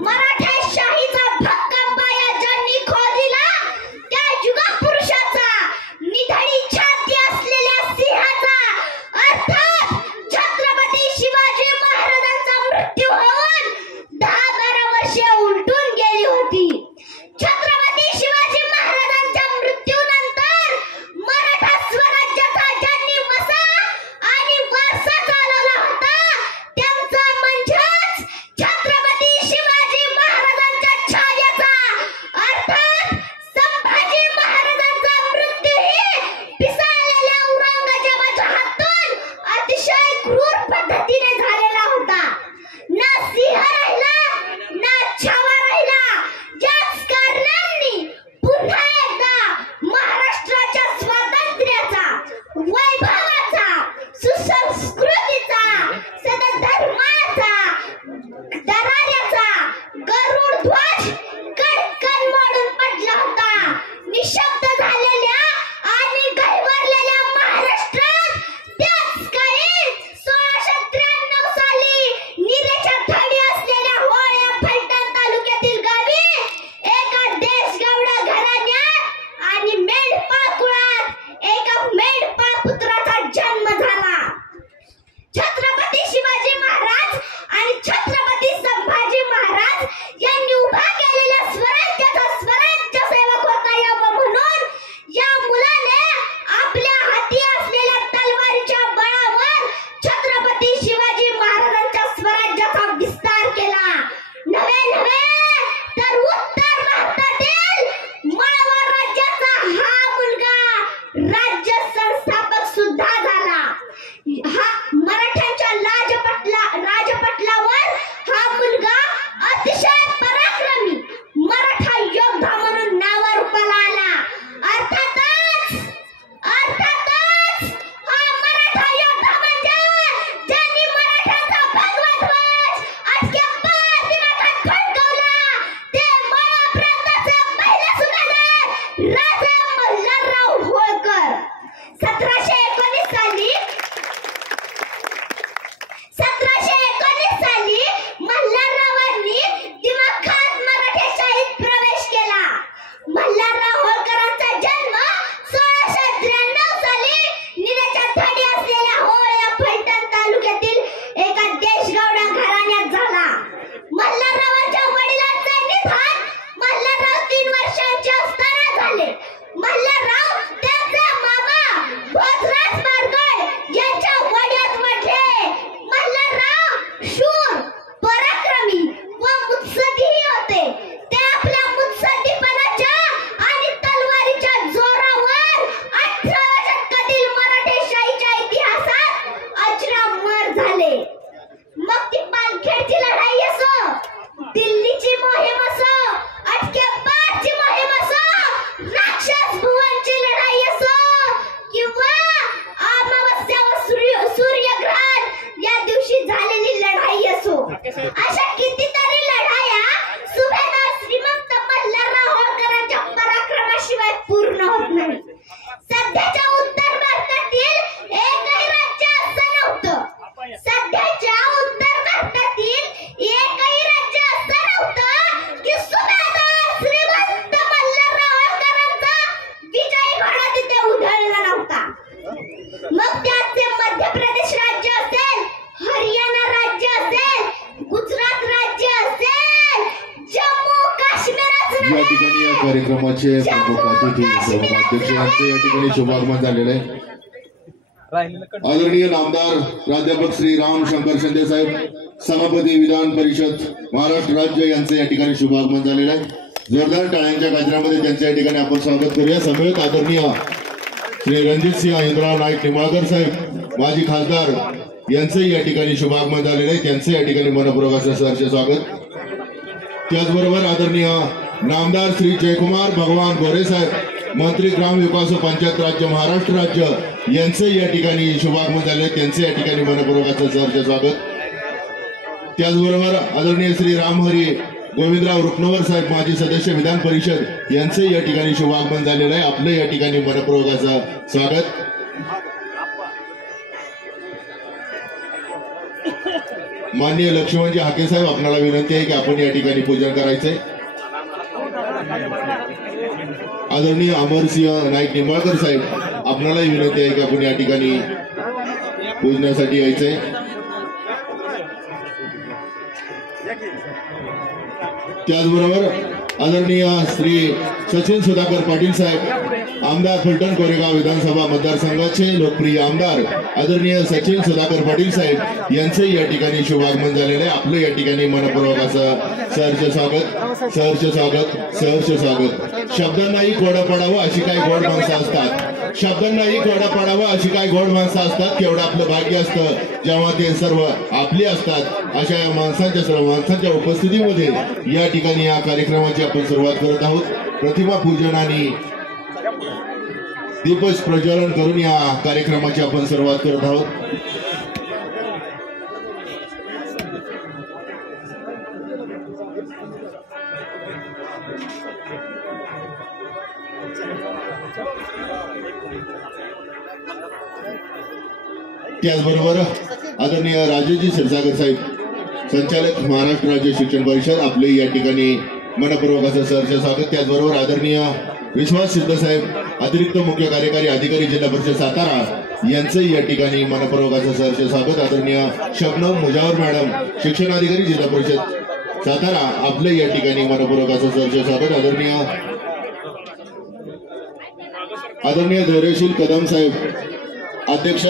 मराठेशाहीचा भक्कम पाया ज्यांनी खोदला त्या युगपुरुषाचा निधडी छाती असलेल्या सिंहाचा अर्थात छत्रपती शिवाजी महाराजांचा मृत्यू होऊन 10-12 वर्षे उलटून गेली होती। छत्रपती शिवाजी महाराजांच्या मृत्यूनंतर मराठा स्वराज्याचा ज्यांनी वसा आणि वारसा चालवला होता त्यांचा म्हणजेच छत्रपती शिवाजी महाराजांच्या छायेचा अर्थात संभाजी महाराजांचा मृत्यूही पिसाळलेल्या औरंगजेबाच्या हातून अतिशय क्रूर पद्धतीने झालेला होता। ना सिंह राहिला ना छावा राहिला। याच कारणांनी पुन्हा एकदा महाराष्ट्राच्या स्वातंत्र्याचा, वैभवाचा, सुसंस्कृतीचा, सदधर्माचा, दराऱ्याचा गरुड ध्वज कडकन मोडून पडला होता। निशब्द झालेल्या आणि गहिवरलेल्या महाराष्ट्रात त्याच काळी 1693 साली नीरेच्या थडी असलेल्या होळ्या फलटण तालुक्यातील गावी एका देशगौड घराण्यात आणि मेंढपाळ कुळात एका मेंढपाळ पुत्राचा जन्म झाला। छत्रपती शिवाजी महाराज आणि छत्रपती संभाजी महाराज यांनी उभा केलेल्या स्वराज्याचा स्वराज्य सेवक होता यावं म्हणून या मुलाने आपल्या हाती असलेल्या तलवारीच्या बळावर छत्रपती शिवाजी महाराजांच्या स्वराज्याचा विस्तार केला। नव्हे तर उत्तर भारतातील माळवा राज्याचा हा मुलगा राज्य संस्थापक सुद्धा झाला। हा मराठ्यांच्या राजपटलावर हा मुलगा अतिशय पराक्रमी मराठा योद्धा म्हणून नावारूपाला आला। अर्थातच हा मराठा योद्धा म्हणजे ज्यांनी मराठ्याचा भगवा ध्वज अख्ख्या पाठीमागात फडकवला ते माळवा प्रांताचे पहिले सुभेदार राजे मल्हारराव होळकर। 1719 साली मल्हाररावांनी दिमाखात मराठेशाहीत प्रवेश केला। मल्हारराव होळकरांचा जन्म 1693 साली नीरेच्या थडी असलेल्या होळ्या फलटण तालुक्यातील एका देशगौडा घराण्यात झाला। मल्हाररावांच्या वडिलांचे निधन मल्हारराव 3 वर्षांचे असताना झाले। मल्हारराव त्यांचे मामा भोजराज बारगळ यांच्या वड्यात वाढले। मल्हारराव शूर, पराक्रमी व मुत्सद्दीही होते। ते आपल्या मुत्सद्दीपणाच्या आणि तलवारीच्या जोरावर 18व्या शतकातील मराठेशाहीच्या इतिहासात अजरामर झाले। मग ती पालखेडची लढाई असो, दिल्लीची मोहीम असो, अटके पारची मोहीम असो, राक्षस भुवनची लढाई असो किंवा अमावस्या व सूर्यग्रहण या दिवशी झालेली लढाई असो, अशा कितीतरी लढाया सुभेदार श्रीमंत मल्हारराव होळकरांच्या पराक्रमाशिवाय पूर्ण होत नाही। सध्याच्या उत्तर भारतातील एकही राज्य असं नव्हतं की सुभेदार श्रीमंत मल्हारराव होळकरांचा विजयी घोडा तिथे उधळला नव्हता। मग त्याचे मध्य प्रदेश राज्य असेल, हरियाणा राज्य असेल, गुजरात राज्य असेल, जम्मू काश्मीर या ठिकाणी या कार्यक्रमाचे प्रमुख अतिथी सर्वाध्यक्ष यांचे या ठिकाणी शुभागमन झालेले आहे। आदरणीय नामदार प्राध्यापक श्री राम शंकर शिंदे साहेब, सभापती विधान परिषद महाराष्ट्र राज्य यांचे या ठिकाणी शुभागमन झालेले आहे। जोरदार टाळ्यांच्या गजरामध्ये त्यांच्या या ठिकाणी आपण स्वागत करूया। समवेत आदरणीय श्री रणजितसिंह इंद्रा नाईक निंबाळकर साहेब, माजी खासदार यांचे या ठिकाणी शुभागमन झालेले आहे। त्यांचे या ठिकाणी मनपूर्वक असं सहर्ष स्वागत। त्याचबरोबर आदरणीय नामदार श्री जयकुमार भगवान गोरे साहेब, मंत्री ग्राम विकास व पंचायत राज्य महाराष्ट्र राज्य यांचे या ठिकाणी शुभागमन झाले, त्यांचे या ठिकाणी मनपूर्वक असं सहर्ष स्वागत। त्याचबरोबर आदरणीय श्री रामहरी गोविंदराव रुपनवर साहेब, माजी सदस्य विधान परिषद यांचे या ठिकाणी शुभागमन झालेलं आहे। आपलं या ठिकाणी मनपूर्वक असं स्वागत। माननीय लक्ष्मणजी हाके साहेब, आपल्याला विनंती आहे की आपण या ठिकाणी पूजन करायचंय. आदरणीय अमरसिंह नाईक निंबाळकर साहेब, आपल्यालाही विनंती आहे की आपण या ठिकाणी पूजण्यासाठी यायचंय. त्याचबरोबर आदरणीय श्री सचिन सुधाकर पाटील साहेब, आमदार फलटण कोरेगाव विधानसभा मतदारसंघाचे लोकप्रिय आमदार आदरणीय सचिन सुधाकर पाटील साहेब यांचे या ठिकाणी शुभागमन झालेले आहे. आपलं या ठिकाणी मनपूर्वक असं सहर्ष स्वागत, सहर्ष स्वागत, सहर्ष स्वागत. शब्दांनाही कोडं पडावं अशी काही गोड माणसं असतात, शब्दांनाही कोडं पडावं अशी काही गोड माणसं असतात. केवढं आपलं भाग्य असतं जेव्हा ते सर्व आपली असतात. अशा या माणसांच्या, सर्व माणसांच्या उपस्थितीमध्ये या ठिकाणी या कार्यक्रमाची आपण सुरुवात करत आहोत. प्रतिमा पूजन आणि दीप प्रज्वलन करून या कार्यक्रमाची आपण सुरुवात करत आहोत. त्याचबरोबर आदरणीय राजेशजी क्षीरसागर साहेब, संचालक महाराष्ट्र राज्य शिक्षण परिषद, आपले या ठिकाणी मनपूर्वक असं सहर्ष स्वागत. त्याचबरोबर आदरणीय विश्वास सिद्ध साहेब, अतिरिक्त मुख्य कार्यकारी अधिकारी जिल्हा परिषद सातारा, यांचंही या ठिकाणी मनपूर्वक असं सहर्ष स्वागत. आदरणीय शबनम मुजावर मॅडम, शिक्षणाधिकारी जिल्हा परिषद सातारा, आपले या ठिकाणी मनपूर्वक असं सहर्ष स्वागत. आदरणीय धैर्यशील कदम साहेब, अध्यक्ष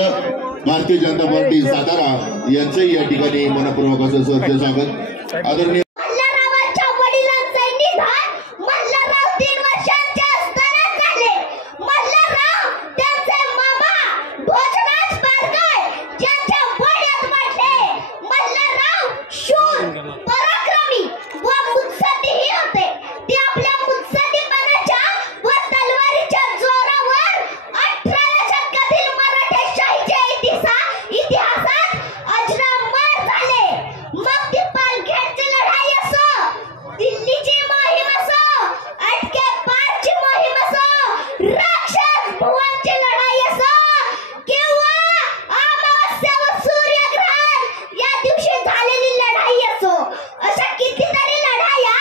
भारतीय जनता पार्टी सातारा, यांचंही या ठिकाणी मनपूर्वक असं सहर्ष स्वागत. आदरणीय मल्हाररावांच्या वडिलांचे निधन मल्हारराव 3 वर्षांचे असताना झाले. मल्हारराव त्यांचे मामा भोजराज पारकर ज्यांच्या वड्यात वाढले. मल्हारराव शूर, पराक्रमी व मुत्सद्दीही होते. ते आपल्या मुत्सद्दीपणाच्या व तलवारीच्या जोरावर 18व्या शतकातील मराठेशाहीच्या इतिहासात अजरामर झाले. मग ती पालखेडची लढाई असो, दिल्लीची मोहीम असो, अटके पारची मोहीम असो, राक्षस भुवनची लढाई असो किंवा अमावस्या व सूर्यग्रहण या दिवशी झालेली लढाई असो, अशा कितीतरी लढाया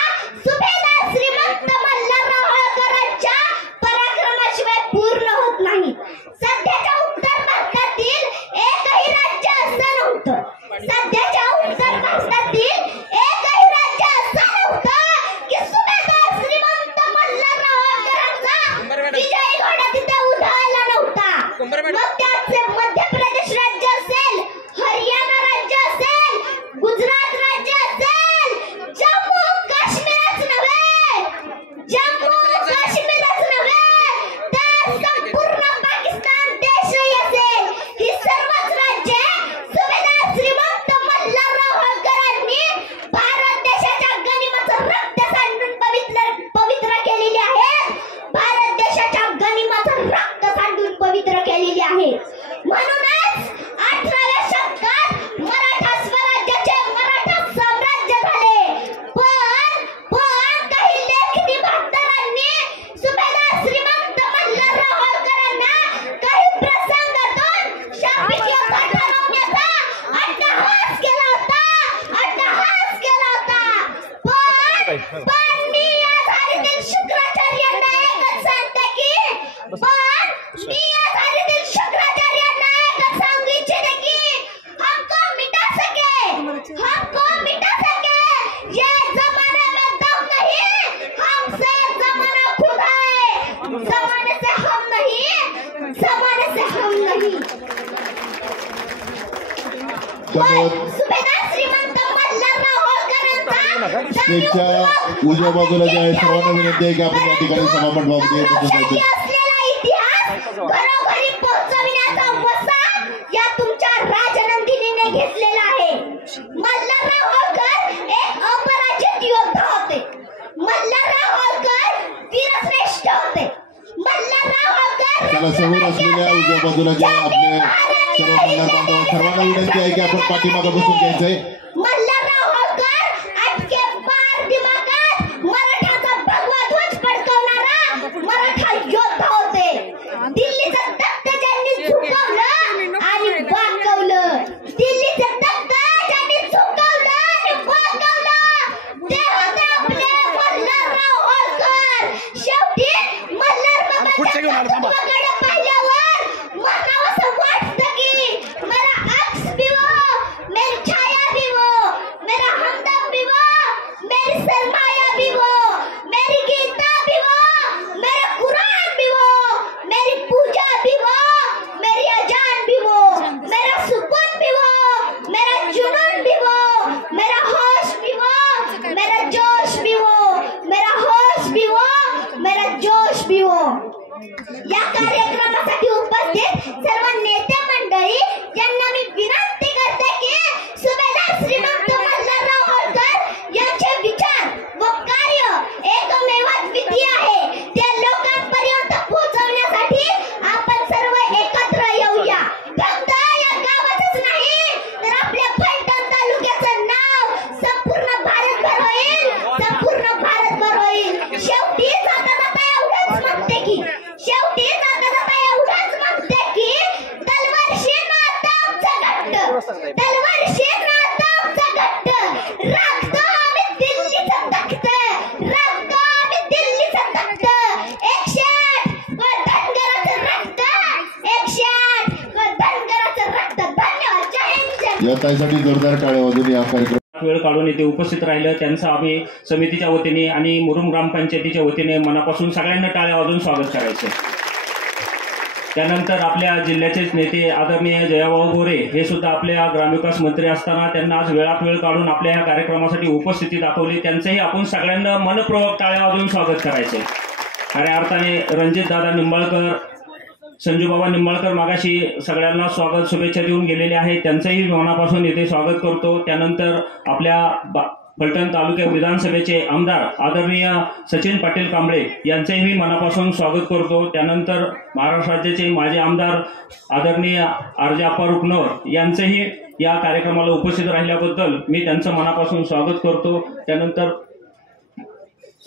सुभेदार श्रीमंत मल्हारराव होळकरांच्या पराक्रमाशिवाय पूर्ण होत नाहीत. सध्याच्या उत्तर भारतातील एकही राज्य असं नव्हतं, सध्याच्या उत्तर भारतातील एकही राज्य असं नव्हतं की सुभेदार श्रीमंत मल्हारराव होळकरांचा विजयी घोडा तिथे उधळला नव्हता. मग त्याचे मध्य प्रदेश राज्य असेल, हरियाणा राज्य असेल, गुजरात राज्य असेल, जम्मू काश्मीरच नव्हे, जम्मू काश्मीरच नव्हे तर संपूर्ण पाकिस्तान देशही असेल, ही सर्वच राज्ये सुभेदार श्रीमंत मल्हारराव होळकरांनी भारत देशाच्या गनिमाचं रक्त सांडून पवित्र केलेली आहे. भारत देशाच्या गनिमाचं रक्त सांडून पवित्र केलेली आहे. म्हणूनच 18व्या शतकात मराठा स्वराज्याचे मराठा साम्राज्य झाले. पण काही लेखनी बहादरांनी सुभेदार श्रीमंत मल्हारराव होळकरांना काही प्रसंगातून शासकीय काटा लावण्याचा अट्टहास केला होता, अट्टहास केला होता. पण मी या झारीतील शुक्राचार्यांना एकच सांगते की मी या झारीतील शुक्राचार्यांना एकच सांगू इच्छिते की हमको मिटा सके ये जमाने में दम नहीं, हमसे जमाना खुद है. जमाने से हम नहीं, जमाने से हम नहीं. सुभेदार श्रीमंत मल्हारराव होळकरांचा स्टेजच्या उजव्या बाजूला जे आहे सर्वांना विनंती आहे की आपण या ठिकाणी समापनभावमध्ये असलेला इतिहास घरोघरी पोहोचविण्याचा वसा या तुमच्या राजनंदिनीने घेतलेला आहे. मल्हारराव होळकर एक अपराजित योद्धा होते. मल्हारराव होळकर वीरश्रेष्ठ होते. मल्हारराव होळकर त्याला समोर असलेल्या उजव्या बाजूला जे आपले सर्व मल्हार बांधव, सर्वांना विनंती आहे की आपण पाठीमागे बसून घ्यायचंय. मल्हारराव होळकर अटके पार दिमागात मराठाचा भगवा ध्वज फडकवणारा मराठा योद्धा होते. दिल्लीचं तख्त ज्यांनी झुकवलं आणि वाकवलं, दिल्लीचं तख्त ज्यांनी झुकवलं या ताईसाठी जोरदार टाळ्या वाजून या कार्यक्रम वेळ काढून येथे उपस्थित राहिलं त्यांचं आम्ही समितीच्या वतीने आणि मुरुम ग्रामपंचायतीच्या वतीने मनापासून सगळ्यांना टाळ्या वाजवून स्वागत करायचं। त्यानंतर आपल्या जिल्ह्याचेच नेते आदरणीय जयाभाऊ गोरे हे सुद्धा आपल्या ग्रामविकास मंत्री असताना त्यांना आज वेळात वेळ काढून आपल्या या कार्यक्रमासाठी उपस्थिती दाखवली, त्यांचंही आपण सगळ्यांना मनपूर्वक टाळ्या वाजवून स्वागत करायचं। खऱ्या अर्थाने रणजित दादा निंबाळकर, संजूबाबा निंबाळकर मागाशी सगळ्यांना स्वागत शुभेच्छा देऊन गेलेले आहेत, त्यांचंही मनापासून येथे स्वागत करतो। त्यानंतर आपल्या फलटण तालुक्या विधानसभेचे आमदार आदरणीय सचिन पाटील कांबळे यांचेही मी मनापासून स्वागत करतो। त्यानंतर महाराष्ट्र राज्याचे माजी आमदार आदरणीय आरजाप्पा रुकनवर यांचेही या कार्यक्रमाला उपस्थित राहिल्याबद्दल मी त्यांचं मनापासून स्वागत करतो। त्यानंतर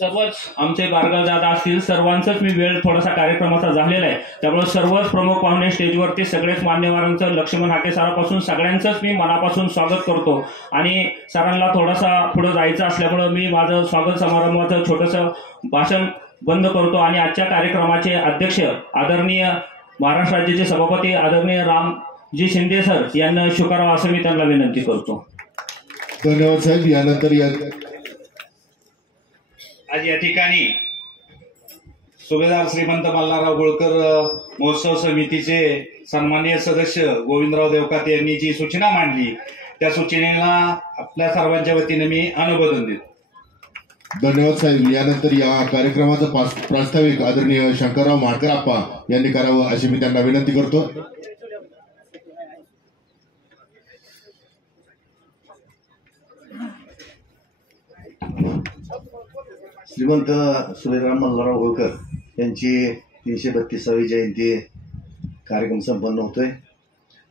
सर्वच आमचे बारगावदादा असतील, सर्वांचंच मी वेळ थोडासा कार्यक्रमाचा झालेला आहे, त्यामुळे सर्वच प्रमुख पाहुणे स्टेजवरती सगळेच मान्यवरांचं लक्ष्मण हाके सरापासून सगळ्यांचंच मी मनापासून स्वागत करतो। आणि सरांना थोडासा पुढे जायचं असल्यामुळे मी माझं स्वागत समारंभाचं छोटंसं भाषण बंद करतो आणि आजच्या कार्यक्रमाचे अध्यक्ष आदरणीय महाराष्ट्र राज्याचे सभापती आदरणीय रामजी शिंदे सर यांना स्वीकारावं असं मी त्यांना विनंती करतो। धन्यवाद साहेब। यानंतर आज या ठिकाणी सुभेदार श्रीमंत मल्हारराव होळकर महोत्सव समितीचे सन्माननीय सदस्य गोविंदराव देवकाते यांनी जी सूचना मांडली त्या सूचनेला आपल्या सर्वांच्या वतीने मी अनुमोदन देतो। धन्यवाद साहेब। यानंतर या कार्यक्रमाचं प्रास्ताविक आदरणीय शंकरराव माडकरप्पा यांनी करावं अशी मी त्यांना विनंती करतो। श्रीमंत सुभेदार मल्हारराव होळकर यांची 332वी जयंती कार्यक्रम संपन्न होतोय।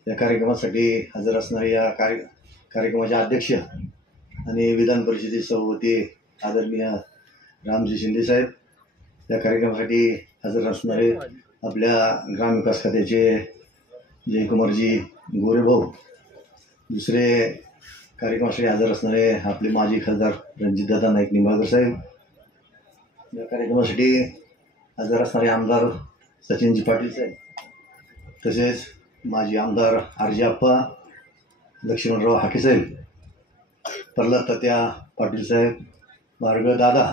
या कार्यक्रमासाठी हजर असणारे या कार्यक्रमाचे अध्यक्ष आणि विधान परिषदेचे सभापती आदरणीय रामजी शिंदे साहेब, या कार्यक्रमासाठी हजर असणारे आपल्या ग्रामविकास खात्याचे जयकुमारजी गोरेभाऊ, दुसरे कार्यक्रमासाठी हजर असणारे आपले माजी खासदार रणजितदादा नाईक निंबाळकर साहेब, या कार्यक्रमासाठी हजर असणारे आमदार सचिनजी पाटील साहेब, तसेच माजी आमदार आरजाप्पा लक्ष्मणराव हाके साहेब, प्रल्हाद तात्या पाटील साहेब, भार्गव दादा,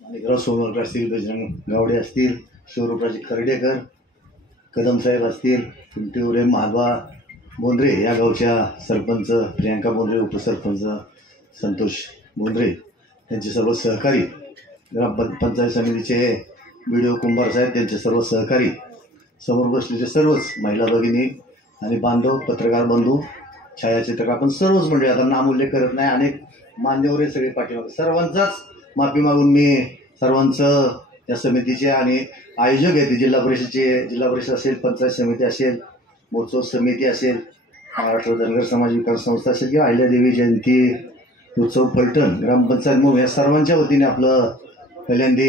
माणिकराव सोमलकर असतील, बजरंग गावडे असतील, शिवरूपराजे खर्डेकर, कदम साहेब असतील, पिंटुरे महाबा बोंद्रे या गावच्या सरपंच प्रियांका बोंद्रे, उपसरपंच संतोष बोंद्रे, त्यांचे सर्व सहकारी, ग्रामपंचायत समितीचे व्हिडिओ कुंभार साहेब, त्यांचे सर्व सहकारी, समोर बसलेले सर्वच महिला भगिनी आणि बांधव, पत्रकार बंधू, छायाचित्रकार, आपण सर्वच मंडळी, आता नामोल्लेख करत नाही, अनेक मान्यवर हे सगळे पाठीमागे, सर्वांचाच माफी मागून मी सर्वांचं या समितीचे आणि आयोजक आहेत जिल्हा परिषद असेल, पंचायत समिती असेल, महोत्सव समिती असेल, महाराष्ट्र धनगर समाज विकास संस्था असेल किंवा अहिल्यादेवी जयंती उत्सव फलटण ग्रामपंचायत म्हणून या सर्वांच्या वतीने आपलं पहिल्यांदा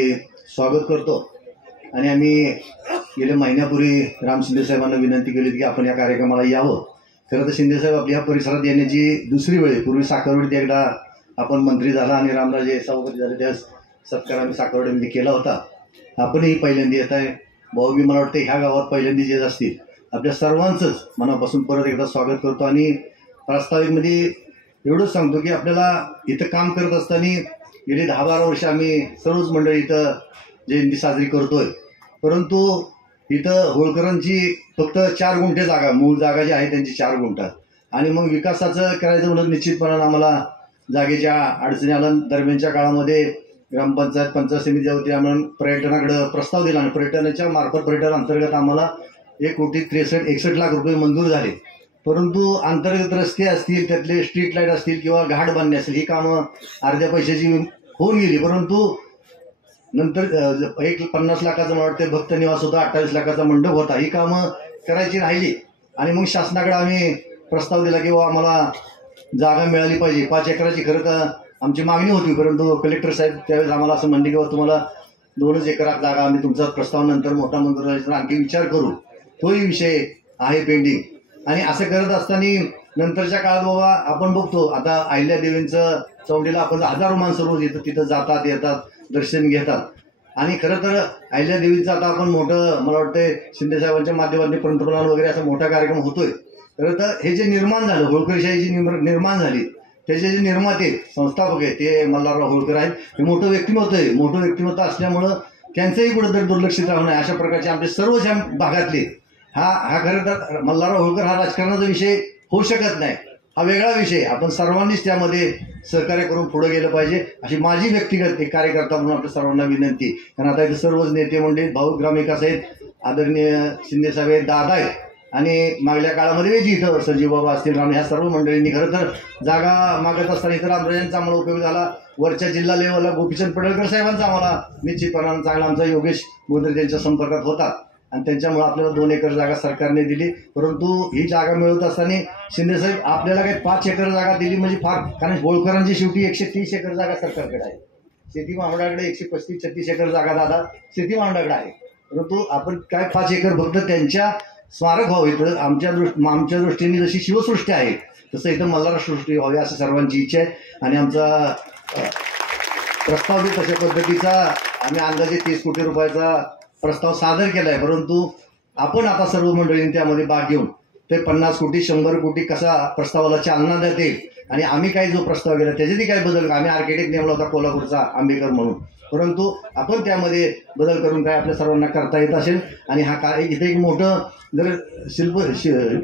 स्वागत करतो। आणि आम्ही गेल्या महिन्यापूर्वी राम शिंदे साहेबांना विनंती केली की आपण या कार्यक्रमाला यावं। खरं तर शिंदे साहेब आपल्या ह्या परिसरात येण्याची दुसरी वेळ, पूर्वी साखरवडीत एकदा आपण मंत्री झाला आणि रामराजे सभापती झाले, त्यावेळेस सत्कार आम्ही साखरवडीमध्ये केला होता। आपणही पहिल्यांदा येत आहे, भाऊ बी मला वाटतं ह्या गावात पहिल्यांदाच येत असतील। आपल्या सर्वांचंच मनापासून परत एकदा स्वागत करतो आणि प्रास्ताविकमध्ये एवढंच सांगतो की आपल्याला इथं काम करत असताना गेली 10-12 वर्ष आम्ही सर्वच मंडळी इथं जयंती साजरी करतोय, परंतु इथं होळकरांची फक्त 4 गुंठे जागा, मूळ जागा जी आहे त्यांची 4 गुंठात, आणि मग विकासाचं करायचं म्हणून निश्चितपणानं आम्हाला जागेच्या अडचणी आल्या। दरम्यानच्या काळामध्ये ग्रामपंचायत पंचायत समितीच्या वतीने आम्हाला पर्यटनाकडे प्रस्ताव दिला आणि पर्यटनाच्या मार्फत पर्यटन अंतर्गत आम्हाला 1,61 लाख रुपये मंजूर झाले, परंतु अंतर्गत रस्ते असतील, त्यातले स्ट्रीट लाईट असतील किंवा घाट बांधणे असतील, ही कामं अर्ध्या पैशाची होऊन गेली, परंतु नंतर 50 लाखाचा मला वाटतं भक्त निवास होता, 28 लाखाचा मंडप होता, ही कामं करायची राहिली। आणि मग शासनाकडे आम्ही प्रस्ताव दिला की आम्हाला जागा मिळाली पाहिजे, 5 एकराची खरं तर आमची मागणी होती, परंतु कलेक्टर साहेब त्यावेळेस आम्हाला असं म्हणले की तुम्हाला 2च एकरात जागा, आम्ही तुमचा प्रस्ताव नंतर मोठा मंजूर झाला तर आणखी विचार करू, तोही विषय आहे पेंडिंग। आणि असं करत असताना नंतरच्या काळात बाबा आपण बघतो आता अहिल्यादेवींचं चौंडीला आपण हजारो माणसं रोज येतं, तिथं जातात येतात, दर्शन घेतात, आणि खरं तर अहिल्यादेवीचं आता आपण मोठं मला वाटतं शिंदेसाहेबांच्या माध्यमातून पंतप्रधान वगैरे असा मोठा कार्यक्रम होतोय, खरं तर हे जे निर्माण झालं, होळकरशाही जी निर्माण झाली, त्याचे जे निर्माते संस्थापक आहेत ते मल्हारराव होळकर आहेत. हे मोठं व्यक्तिमत्व आहे. मोठं व्यक्तिमत्व असल्यामुळं त्यांचंही कुठंतरी दुर्लक्षित राहू नये अशा प्रकारचे आमचे सर्वच या भागातले हा खरं तर मल्हारराव होळकर हा राजकारणाचा विषय होऊ शकत नाही, हा वेगळा विषय. आपण सर्वांनीच त्यामध्ये सहकार्य करून पुढे गेलं पाहिजे अशी माझी व्यक्तिगत एक कार्यकर्ता म्हणून आपल्या सर्वांना विनंती. कारण आता इथे सर्वच नेते मंडळी, भाऊ ग्रामविकास आहेत, आदरणीय शिंदेसाहेब आहेत, दादा आहेत, आणि मागल्या काळामध्ये वेजी इथं संजीव बाबा असतील, राम, ह्या सर्व मंडळींनी खरं तर जागा मागत असताना इतर आंदोलनांचा आम्हाला उपयोग झाला. वरच्या जिल्हा लेवलला गोपीचंद पडळकर साहेबांचा आम्हाला निश्चितपणानं चांगला आमचा योगेश बोंद्रे त्यांच्या संपर्कात होता आणि त्यांच्यामुळे आपल्याला 2 एकर जागा सरकारने दिली. परंतु ही जागा मिळवत असताना शिंदेसाहेब आपल्याला काही 5 एकर जागा दिली म्हणजे फार, कारण होळकरांची शेवटी 130 एकर जागा सरकारकडे आहे, शेती महामंडळाकडे 135-36 एकर जागा दादा शेती महामंडळाकडे आहे. परंतु आपण काय 5 एकर फक्त त्यांच्या स्मारक व्हावं इथं आमच्या दृष्टीने जशी शिवसृष्टी आहे तसं इथं मल्हार सृष्टी व्हावी असं सर्वांची इच्छा आहे. आणि आमचा प्रस्ताव बी तशा पद्धतीचा आम्ही अंदाजे 30 कोटी रुपयाचा प्रस्ताव सादर केला आहे. परंतु आपण आता सर्व मंडळींनी त्यामध्ये भाग घेऊन ते 50 कोटी 100 कोटी कसा प्रस्तावाला चालना देते आणि आम्ही काही जो प्रस्ताव केला त्याच्यातही काही बदल, आम्ही आर्किटेक्ट नेमला होता कोल्हापूरचा आंबेकर म्हणून, परंतु आपण त्यामध्ये बदल करून काय आपल्या सर्वांना करता येत असेल. आणि हा इथे एक मोठं जर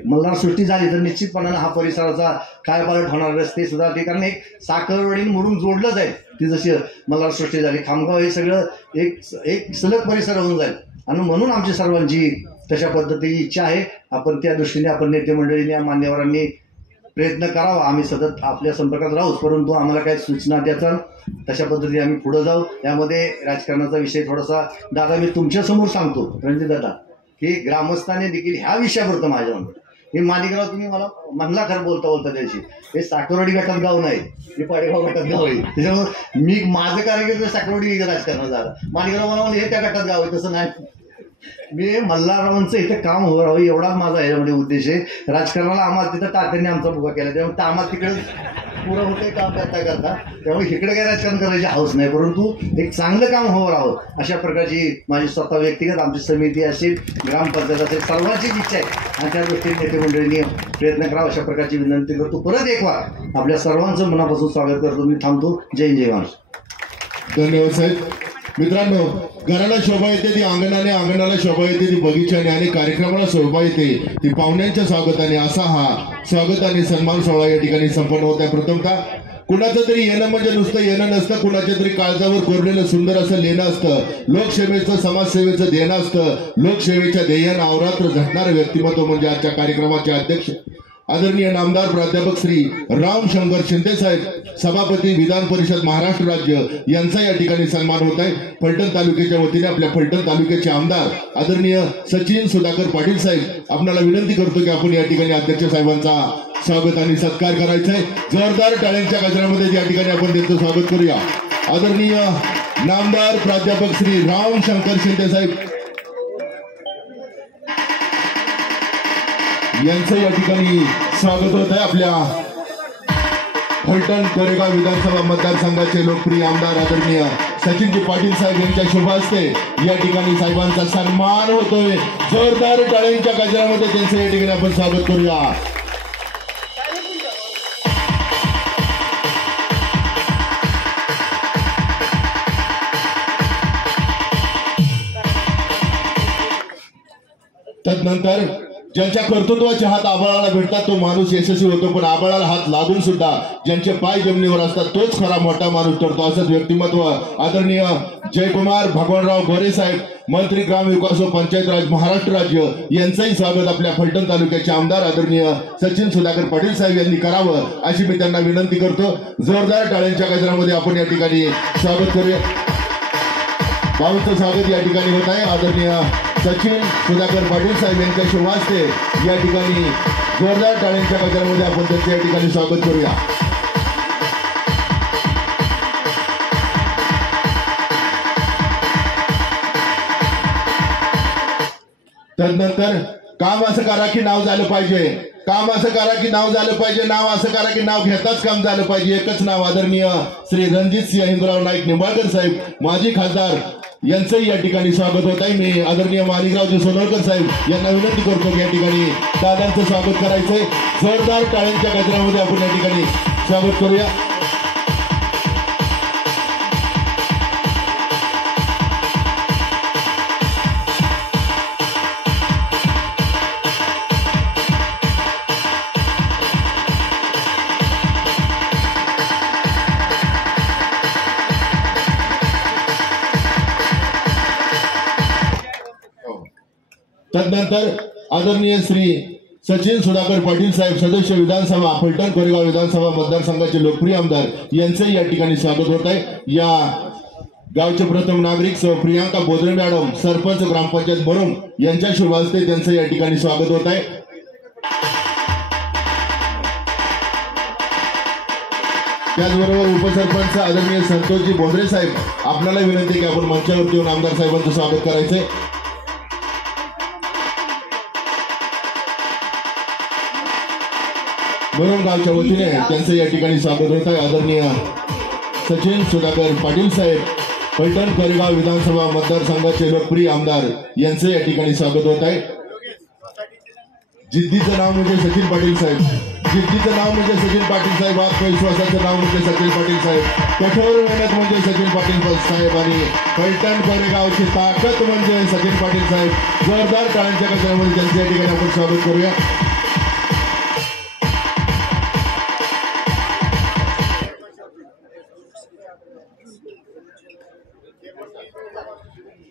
मल्हार सृष्टी झाली तर निश्चितपणानं हा परिसराचा कायापालट होणार, रस्ते सुद्धा ते, कारण एक साखरवाडीने मोडून जोडलं जाईल ती जशी मल्हार सृष्टी झाली. खामगाव हे सगळं एक सलग परिसर होऊन जाईल आणि म्हणून आमची सर्वांची तशा पद्धतीची इच्छा आहे. आपण त्या दृष्टीने आपण नेते मंडळींनी मान्यवरांनी प्रयत्न करावा. आम्ही सतत आपल्या संपर्कात राहूच, परंतु आम्हाला काही सूचना द्यायचा तशा पद्धतीने आम्ही पुढे जाऊ. यामध्ये राजकारणाचा विषय थोडासा दादा मी तुमच्यासमोर सांगतो रणजित दादा की ग्रामस्थांनी देखील ह्या विषयावरती माझ्यावर हे मालिकराव तुम्ही मला म्हणला खरं बोलता त्याची हे साखरवाडी गटात गाव नाही, हे पाडेगाव गटात गाव आहे. त्याच्यामुळे मी माझं कार्यक्रम साखरवाडी राजकारणात झालं, मालिकराव मला म्हणलं हे त्या गटात गाव आहे, तसं नाही. मी मल्हाररावांचं इथं काम हो राहावं एवढाच माझा ह्याच्यामध्ये उद्देश आहे. राजकारणाला आम्हाला तिथं तात्यांनी आमचा उभा केला, त्यामुळे आम्हाला तिकडे पुरं होते काम करता, त्यामुळे इकडे काही राजकारण करायची हौस नाही, परंतु एक चांगलं काम हो राहावं अशा प्रकारची माझी स्वतः व्यक्तिगत आमची समिती असेल, ग्रामपंचायत असेल, सर्वांचीच इच्छा आहे आणि त्या दृष्टीने नेते मंडळींनी प्रयत्न करावा अशा प्रकारची विनंती करतो. परत एक वार आपल्या सर्वांचं मनापासून स्वागत करतो. मी थांबतो. जय जय महाराज. धन्यवाद साहेब. मित्रांनो, घराला शोभा येते ती अंगणाने, अंगणाला शोभा येते ती बगीचाने आणि कार्यक्रमाला शोभा येते ती पाहुण्यांच्या स्वागताने. असा हा स्वागत आणि सन्मान सोहळा या ठिकाणी संपन्न होत आहे. प्रथमतः कुणाचं तरी येणं म्हणजे नुसतं येणं नसतं, कुणाच्या तरी काळजावर कोरलेलं सुंदर असं लेणं असतं. लोकसेवेचं समाजसेवेचं देणं असतं. लोकसेवेच्या ध्येयानं अवरात्र झटणारं व्यक्तिमत्व म्हणजे आजच्या कार्यक्रमाचे अध्यक्ष आदरणीय नामदार प्राध्यापक श्री रामशंकर शिंदे साहेब, सभापती विधान परिषद महाराष्ट्र राज्य यांचा या ठिकाणी सन्मान होत आहे. फलटण तालुक्याच्या वतीने आपल्या फलटण तालुक्याचे आमदार आदरणीय सचिन सुधाकर पाटील साहेब आपल्याला विनंती करतो की आपण या ठिकाणी अध्यक्ष साहेबांचा स्वागत आणि सत्कार करायचा आहे. जोरदार टाळ्यांच्या गजरामध्ये या ठिकाणी आपण त्यांचं स्वागत करूया. आदरणीय नामदार प्राध्यापक श्री रामशंकर शिंदे साहेब यांचं या ठिकाणी स्वागत होत आहे. आपल्या फलटण कोरेगाव विधानसभा मतदारसंघाचे लोकप्रिय आमदार आदरणीय सचिनजी पाटील साहेब यांच्या शुभ हस्ते या ठिकाणी साहेबांचा सन्मान होतोय. जोरदार टाळ्यांच्या गजरामध्ये त्यांचं या ठिकाणी आपण स्वागत करूया. तदनंतर ज्यांच्या कर्तृत्वाचे हात आबाळाला भेटतात तो माणूस यशस्वी होतो, पण आबाळाला हात लागून सुद्धा ज्यांचे पाय जमिनीवर असतात तोच खरा मोठा माणूस ठरतो. असंच व्यक्तिमत्व आदरणीय जयकुमार भगवानराव गोरे साहेब, मंत्री ग्रामविकास व पंचायत राज महाराष्ट्र राज्य यांचंही स्वागत आपल्या फलटण तालुक्याचे आमदार आदरणीय सचिन सुधाकर पाटील साहेब यांनी करावं अशी मी त्यांना विनंती करतो. जोरदार टाळ्यांच्या गजरामध्ये आपण या ठिकाणी स्वागत करूया. भाऊंचं स्वागत या ठिकाणी होत आहे. आदरणीय सचिन सुधाकर पाटील साहेब यांच्या शुभ हस्ते या ठिकाणी जोरदार टाळ्यांच्या गजरामध्ये आपण त्यांचं या ठिकाणी स्वागत करूया. तदनंतर काम असं करा की नाव झालं पाहिजे, काम असं करा की नाव झालं पाहिजे, नाव असं करा की नाव घेताच काम झालं पाहिजे. एकच नाव आदरणीय श्री रणजित सिंह हिंदूराव नाईक निंबाळकर साहेब, माजी खासदार यांचंही या ठिकाणी स्वागत होत आहे. मी आदरणीय माणिकरावजी सोनवळकर साहेब यांना विनंती करतो की या ठिकाणी दादांचं स्वागत करायचंय. जोरदार टाळ्यांच्या गजरामध्ये आपण या ठिकाणी स्वागत करूया. तदनंतर आदरणीय श्री सचिन सुधाकर पाटील साहेब सदस्य विधानसभा फलटण कोरेगाव विधानसभा मतदारसंघाचे लोकप्रिय आमदार यांचंही या ठिकाणी स्वागत होत आहे. या गावचे प्रथम नागरिक सौ प्रियांका बोधरे मॅडम सरपंच ग्रामपंचायत भरून यांच्या शुभ हस्ते त्यांचं या ठिकाणी स्वागत होत आहे. त्याचबरोबर उपसरपंच आदरणीय संतोषजी बोंद्रे साहेब आपल्याला विनंती की आपण मंचावरती येऊन आमदार साहेबांचं स्वागत करायचंय. भरून गावच्या वतीने त्यांचं या ठिकाणी स्वागत होत आहे. आदरणीय सचिन सुधाकर पाटील साहेब फलटण कोरेगाव विधानसभा मतदारसंघाचे लोकप्रिय आमदार यांचं या ठिकाणी स्वागत होत आहे. जिद्दीचं नाव म्हणजे सचिन पाटील साहेब, जिद्दीचं नाव म्हणजे सचिन पाटील साहेब, आत्मविश्वासाचं नाव म्हणजे सचिन पाटील साहेब, कठोर मेहनत म्हणजे सचिन पाटील साहेब आणि फलटण कोरेगावची ताकद म्हणजे सचिन पाटील साहेब. जोरदार टाळ्यांच्या गजरामध्ये त्यांचं या ठिकाणी आपण स्वागत करूया.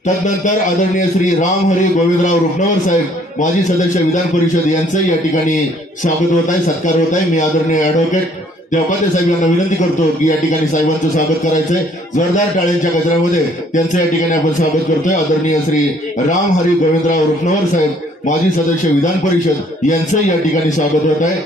तदनंतर आदरणीय श्री राम हरी गोविंदराव रुपनवर साहेब माजी सदस्य विधान परिषद यांचंही या ठिकाणी स्वागत होत आहे, सत्कार होत आहे. मी आदरणीय ॲडव्होकेट देवपाते साहेब यांना विनंती करतो की या ठिकाणी साहेबांचं स्वागत करायचंय. जोरदार टाळ्यांच्या गजरामध्ये त्यांचं या ठिकाणी आपण स्वागत करतोय. आदरणीय श्री राम हरी गोविंदराव रुपनवर साहेब माजी सदस्य विधान परिषद यांचंही या ठिकाणी स्वागत होत आहे.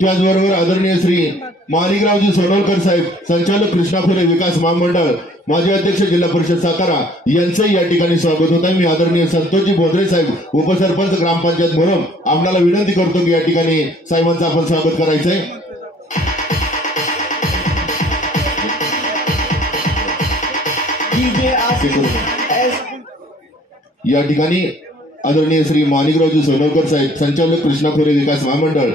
त्याचबरोबर आदरणीय श्री माणिकरावजी सोनवळकर साहेब संचालक कृष्णा फुले विकास महामंडळ माजी अध्यक्ष जिल्हा परिषद सातारा यांचंही या ठिकाणी स्वागत होत आहे. मी आदरणीय संतोषजी बोंद्रे साहेब उपसरपंच ग्रामपंचायत म्हणून आम्हाला विनंती करतो की या ठिकाणी साहेबांचं आपण स्वागत करायचंय. या ठिकाणी आदरणीय श्री माणिकरावजी सोनवळकर साहेब संचालक कृष्णा फुले विकास महामंडळ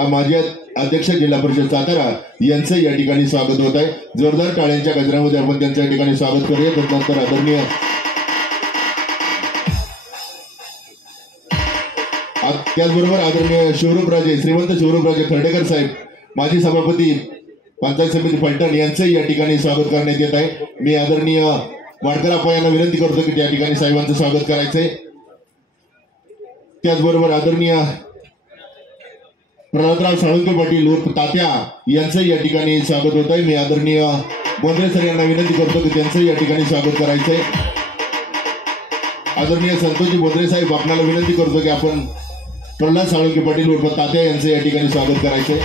माजी अध्यक्ष जिल्हा परिषद सातारा यांचं या ठिकाणी स्वागत होत आहे. जोरदार टाळ्यांच्या गजरामध्ये आपण त्यांच्या या ठिकाणी स्वागत करूया. त्यानंतर आदरणीय त्याचबरोबर आदरणीय शिवरूपराजे श्रीमंत शिवरूपराजे खर्डेकर साहेब माजी सभापती पंचायत समिती फलटण यांचंही या ठिकाणी स्वागत करण्यात येत आहे. मी आदरणीय वाडकर अप्पा यांना विनंती करतो की त्या ठिकाणी साहेबांचं स्वागत करायचंय. त्याचबरोबर आदरणीय प्रल्हादराव साळुंके पाटील उर्फ तात्या यांचं या ठिकाणी स्वागत होत आहे. मी आदरणीय बोंद्रे सर यांना विनंती करतो की त्यांचं या ठिकाणी स्वागत करायचंय. आदरणीय संतोषजी बोंद्रे साहेब आपल्याला विनंती करतो की आपण प्रल्हाद साळुंके पाटील उर्फ तात्या यांचं या ठिकाणी स्वागत करायचंय.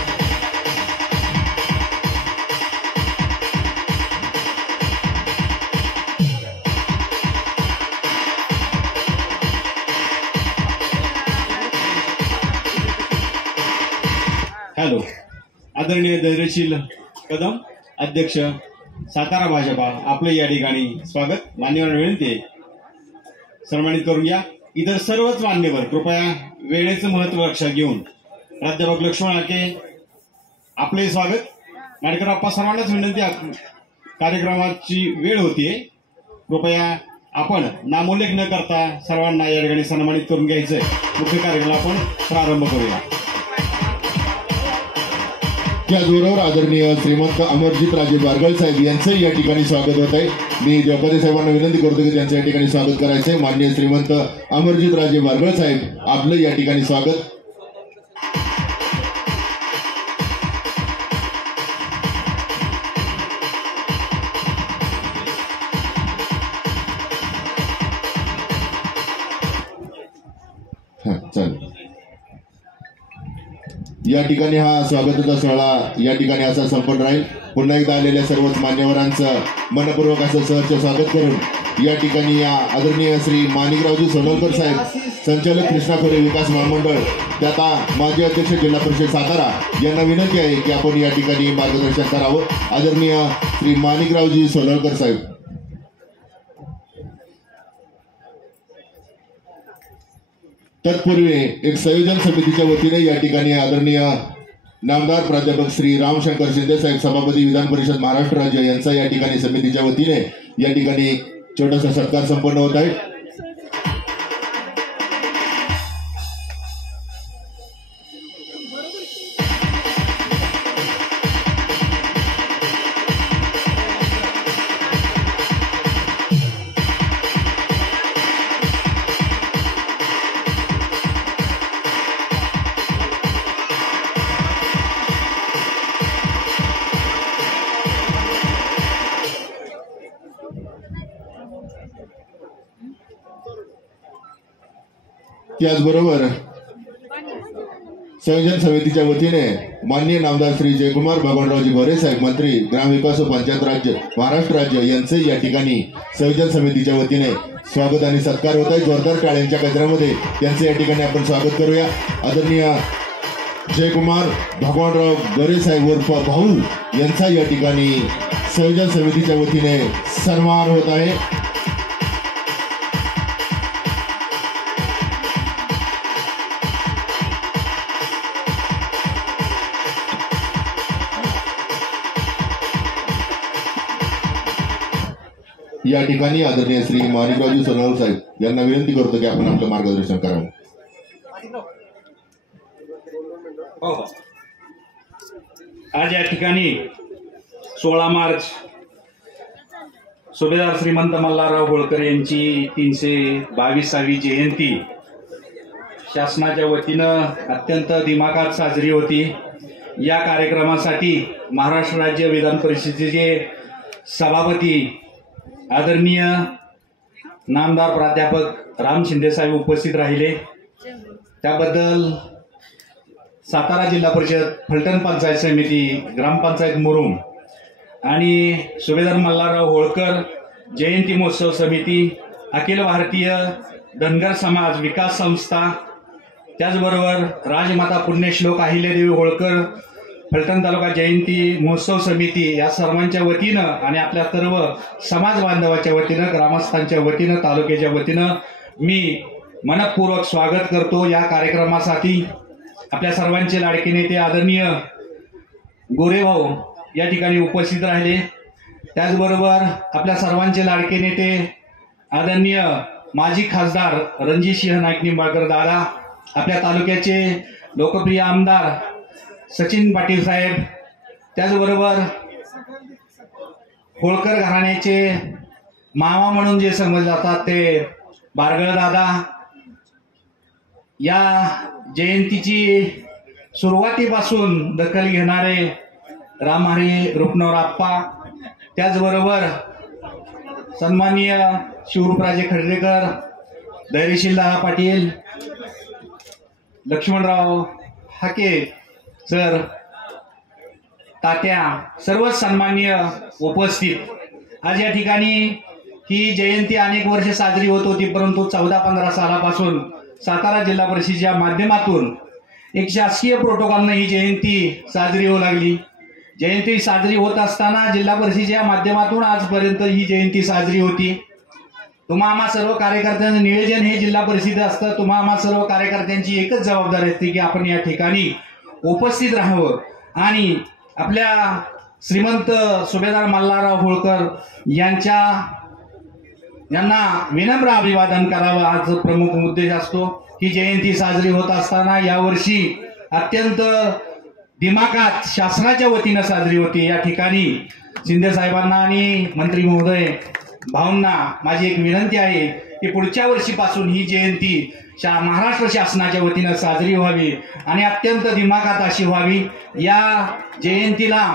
हॅलो, आदरणीय धैर्यशील कदम अध्यक्ष सातारा भाजपा आपलं या ठिकाणी स्वागत. मान्यवर विनंती आहे सन्मानित करून घ्या. इतर सर्वच मान्यवर कृपया वेळेचं महत्व लक्षात घेऊन प्राध्यापक लक्ष्मण आके आपले स्वागत. माडकर अप्पा सर्वांनाच विनंती, कार्यक्रमाची वेळ होतीये, कृपया आपण नामोल्लेख न करता सर्वांना या ठिकाणी सन्मानित करून घ्यायचंय. मुख्य कार्यक्रमाला आपण प्रारंभ करूया. त्याचबरोबर आदरणीय श्रीमंत अमरजित राजे बारगळ साहेब यांचं या ठिकाणी स्वागत होत आहे. मी देवपाते साहेबांना विनंती करतो की त्यांचं या ठिकाणी स्वागत करायचंय. माननीय श्रीमंत अमरजित राजे बारगळ साहेब आपलं या ठिकाणी स्वागत. या ठिकाणी हा स्वागताचा सोहळा या ठिकाणी असा संपन्न राहील. पुन्हा एकदा आलेल्या सर्वच मान्यवरांचं मनपूर्वक असं सहर्ष स्वागत करून या ठिकाणी या आदरणीय श्री माणिकरावजी सोनलकर साहेब, संचालक कृष्णा खोरे विकास महामंडळ, त्याता माजी अध्यक्ष जिल्हा परिषद सातारा यांना विनंती आहे की आपण या ठिकाणी मार्गदर्शन करावं. आदरणीय श्री माणिकरावजी सोनलकर साहेब. तत्पूर्वी एक संयोजन समितीच्या वतीने या ठिकाणी आदरणीय नामदार प्राध्यापक श्री रामशंकर शिंदे साहेब, सभापती विधान परिषद महाराष्ट्र राज्य यांचा या ठिकाणी समितीच्या वतीने या ठिकाणी छोटासा सत्कार संपन्न होत आहे. त्याचबरोबर संयोजन समितीच्या वतीने माननीय नामदार श्री जयकुमार भगवानरावजी गोरे साहेब, मंत्री ग्रामविकास व पंचायत राज्य महाराष्ट्र राज्य यांचे या ठिकाणी संयोजन समितीच्या वतीने स्वागत आणि सत्कार होत आहे. जोरदार टाळ्यांच्या गजरामध्ये त्यांचे या ठिकाणी आपण स्वागत करूया. आदरणीय जयकुमार भगवानराव गोरे साहेब उर्फ भाऊ यांचा या ठिकाणी संयोजन समितीच्या वतीने सन्मान होत आहे. या ठिकाणी आदरणीय श्री माणिकरावजी सोनवणे साहेब यांना विनंती करतो की आपण आपलं मार्गदर्शन करावं. आज या ठिकाणी 16 मार्च सुभेदार श्रीमंत मल्हारराव होळकर यांची 322वी जयंती शासनाच्या वतीनं अत्यंत दिमाखात साजरी होती. या कार्यक्रमासाठी महाराष्ट्र राज्य विधान परिषदेचे सभापती आदरणीय नामदार प्राध्यापक राम शिंदे साहेब उपस्थित राहिले. त्याबद्दल सातारा जिल्हा परिषद, फलटण पंचायत समिती, ग्रामपंचायत मुरुम आणि सुभेदार मल्हारराव होळकर जयंती महोत्सव समिती, अखिल भारतीय धनगर समाज विकास संस्था, त्याचबरोबर राजमाता पुण्यश्लोक अहिल्यादेवी होळकर फलटण तालुका जयंती महोत्सव समिती या सर्वांच्या वतीनं आणि आपल्या सर्व समाज बांधवाच्या वतीनं, ग्रामस्थांच्या वतीनं, तालुक्याच्या वतीनं मी मनपूर्वक स्वागत करतो. या कार्यक्रमासाठी आपल्या सर्वांचे लाडके नेते आदरणीय गोरेभाऊ या ठिकाणी उपस्थित राहिले. त्याचबरोबर आपल्या सर्वांचे लाडके नेते आदरणीय माजी खासदार रणजितसिंह नाईक निंबाळकर दादा, आपल्या तालुक्याचे लोकप्रिय आमदार सचिन पाटील साहेब, त्याचबरोबर होळकर घराण्याचे मामा म्हणून जे समजले जातात ते बारगळ दादा, या जयंतीची सुरुवातीपासून दखल घेणारे रामहरी रुपनवराप्पा, त्याचबरोबर सन्माननीय शिवरूपराजे खडरेकर, धैर्यशील दादा पाटील, लक्ष्मणराव हाके सर, तात्या, सर्वच सन्माननीय उपस्थित. आज या ठिकाणी ही जयंती अनेक वर्ष साजरी होत होती, परंतु 14-15 सालापासून सातारा जिल्हा परिषदेच्या माध्यमातून एक शासकीय प्रोटोकॉलनं ही जयंती साजरी होऊ लागली. जयंती साजरी होत असताना जिल्हा परिषदेच्या माध्यमातून आजपर्यंत ही जयंती साजरी होती. तुम्हा आम्हा सर्व कार्यकर्त्यांचं नियोजन हे जिल्हा परिषद असतं. तुम्हा आम्हा सर्व कार्यकर्त्यांची एकच जबाबदारी असते की आपण या ठिकाणी उपस्थित राहावं आणि आपल्या श्रीमंत सुभेदार मल्हारराव होळकर यांना विनम्र अभिवादन करावं आज प्रमुख उद्देश असतो. ही जयंती साजरी होत असताना यावर्षी अत्यंत दिमाखात शासनाच्या वतीनं साजरी होती. या ठिकाणी शिंदे साहेबांना आणि मंत्री महोदय भाऊंना माझी एक विनंती आहे की पुढच्या वर्षीपासून ही जयंती महाराष्ट्र शासनाच्या वतीनं साजरी व्हावी आणि अत्यंत दिमाखात अशी व्हावी. या जयंतीला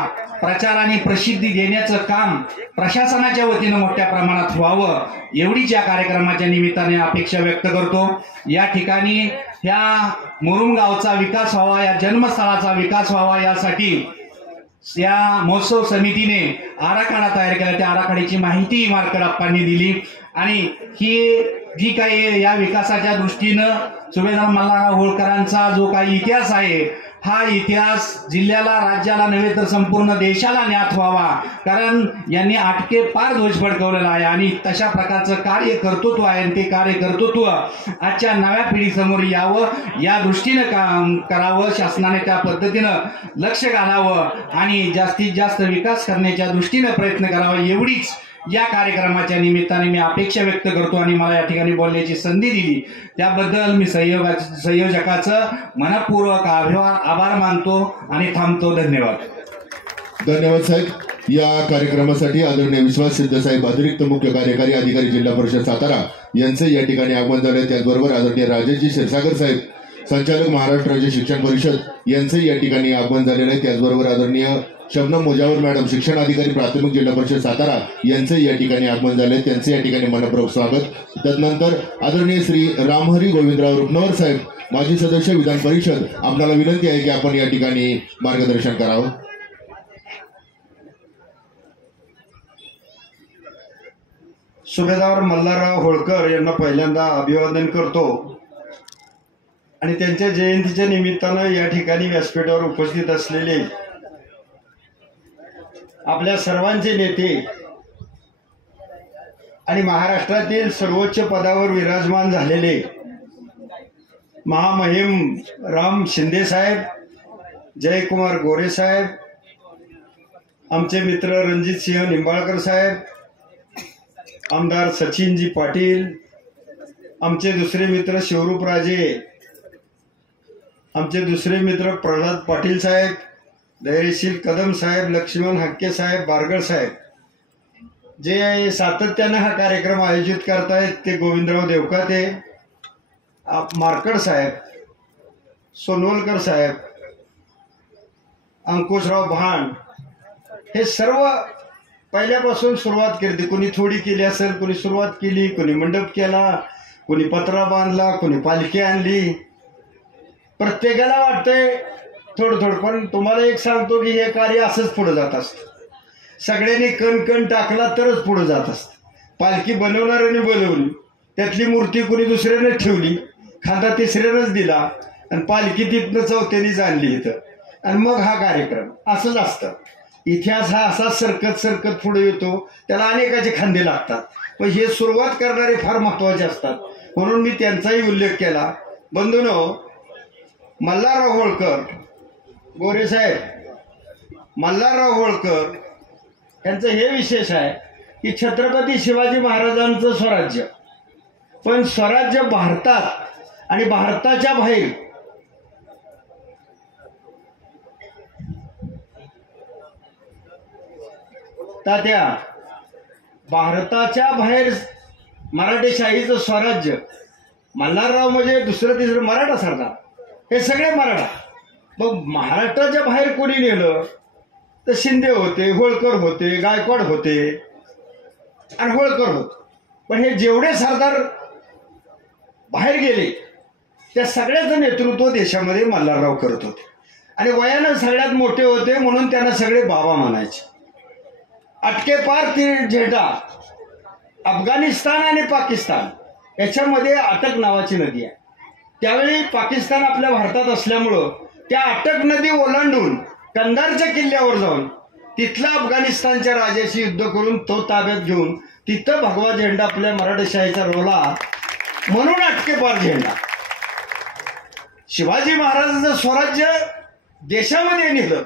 प्रचार आणि प्रसिद्धी देण्याचं काम प्रशासनाच्या वतीनं मोठ्या प्रमाणात व्हावं एवढीच या कार्यक्रमाच्या निमित्ताने अपेक्षा व्यक्त करतो. या ठिकाणी ह्या मुरुम गावचा विकास व्हावा, या जन्मस्थळाचा विकास व्हावा यासाठी या महोत्सव समितीने आराखडा तयार केला. त्या आराखड्याची माहिती मार्कर अप्पांनी दिली आणि ही जी काही या विकासाच्या दृष्टीनं सुभेदार मल्हारराव होळकरांचा जो काही इतिहास आहे, हा इतिहास जिल्ह्याला, राज्याला नव्हे तर संपूर्ण देशाला ज्ञात व्हावा. कारण यांनी आटके पार ध्वज फडकवलेला आहे आणि तशा प्रकारचं कार्य कर्तृत्व आहे आणि ते कार्य कर्तृत्व आजच्या नव्या पिढीसमोर यावं, या दृष्टीनं काम करावं. शासनाने त्या पद्धतीनं लक्ष घालावं आणि जास्तीत जास्त विकास करण्याच्या दृष्टीनं प्रयत्न करावा, एवढीच या कार्यक्रमाच्या निमित्ताने मी अपेक्षा व्यक्त करतो आणि मला या ठिकाणी बोलण्याची संधी दिली त्याबद्दल मी संयोजकाचं मनपूर्वक आभार मानतो आणि थांबतो. धन्यवाद साहेब. या कार्यक्रमासाठी आदरणीय विश्वास सिद्ध साहेब, अतिरिक्त मुख्य कार्यकारी अधिकारी जिल्हा परिषद सातारा यांचे या ठिकाणी आगमन झाले. त्याचबरोबर आदरणीय राजेशजी क्षीरसागर साहेब, संचालक महाराष्ट्र राज्य शिक्षण परिषद यांचे या ठिकाणी आगमन झालेले आहे. त्याचबरोबर आदरणीय शबनम मुजावर मॅडम, शिक्षण अधिकारी प्राथमिक जिल्हा परिषद सातारा यांचे या ठिकाणी आगमन झाले, त्यांचे या ठिकाणी मनपूर्वक स्वागत. तदनंतर आदरणीय श्री रामहरी गोविंदराव रुपनवर साहेब, माजी सदस्य विधान परिषद, आपल्याला विनंती आहे की आपण या ठिकाणी मार्गदर्शन करावं. सुभेदार मल्हारराव होळकर यांना पहिल्यांदा अभिवादन करतो आणि त्यांच्या जयंतीच्या निमित्तानं या ठिकाणी व्यासपीठावर उपस्थित असलेले आपल्या सर्वांचे नेते आणि महाराष्ट्रातील सर्वोच्च पदावर विराजमान झालेले महामहिम राम शिंदे साहेब, जयकुमार गोरे साहेब, आमचे मित्र रणजितसिंह निंबाळकर साहेब, आमदार सचिनजी पाटील, आमचे दुसरे मित्र शिवरूपराजे, आमचे दुसरे मित्र प्रल्हाद पाटील साहेब, धैर्यशील कदम साहेब, लक्ष्मण हक्के साहेब, बारगळ साहेब, जे सातत्याने हा कार्यक्रम आयोजित करतायत, ते गोविंदराव देवकाते, मार्कड साहेब, सोनवलकर साहेब, अंकुशराव भांड, हे सर्व पहिल्यापासून सुरुवात केली. कोणी थोडी केली असेल, कोणी सुरुवात केली, कोणी मंडप केला, कोणी पत्रा बांधला, कोणी पालखी आणली. प्रत्येकाला वाटतंय थोडं थोडं, पण तुम्हाला एक सांगतो की हे कार्य असंच पुढे जात असतं. सगळ्यांनी कण टाकला तरच पुढे जात असतं. पालखी बनवणाऱ्याने बनवली, त्यातली मूर्ती कोणी दुसऱ्याने ठेवली, खांदा तिसऱ्यानंच दिला आणि पालखी तिथनं चौथ्यानीच आणली इथं, आणि मग हा कार्यक्रम असंच असतं. इतिहास हा असा सरकत पुढे येतो, त्याला अनेकाचे खांदे लागतात, पण हे सुरुवात करणारे फार महत्वाचे असतात, म्हणून मी त्यांचाही उल्लेख केला. बंधूंनो, मल्हारराव होळकर गोरे साहेब, मल्हारराव होळकर यांचं हे विशेष आहे की छत्रपती शिवाजी महाराजांचं स्वराज्य, पण स्वराज्य भारतात आणि भारताच्या बाहेर तात्या भारताच्या बाहेर मराठेशाहीचं स्वराज्य. मल्हारराव म्हणजे दुसरं तिसरं मराठा सरदार, हे सगळे मराठा. मग महाराष्ट्राच्या बाहेर कोणी नेलं तर शिंदे होते, होळकर होते, गायकवाड होते आणि होळकर होते. पण हे जेवढे सरदार बाहेर गेले त्या सगळ्याचं नेतृत्व देशामध्ये मल्हारराव करत होते आणि वयानं सगळ्यात मोठे होते, म्हणून त्यांना सगळे बाबा म्हणायचे. अटके पार ती झेंडा, अफगाणिस्तान आणि पाकिस्तान याच्यामध्ये अटक नावाची नदी आहे. त्यावेळी पाकिस्तान आपल्या भारतात असल्यामुळं त्या अटक नदी ओलांडून कंधारच्या किल्ल्यावर जाऊन तिथला अफगाणिस्तानच्या राजाशी युद्ध करून तो ताब्यात घेऊन तिथं भगवा झेंडा आपल्या मराठेशाहीचा रोवला, म्हणून अटके पार झेंडा. शिवाजी महाराजांचं स्वराज्य देशामध्ये नेलं,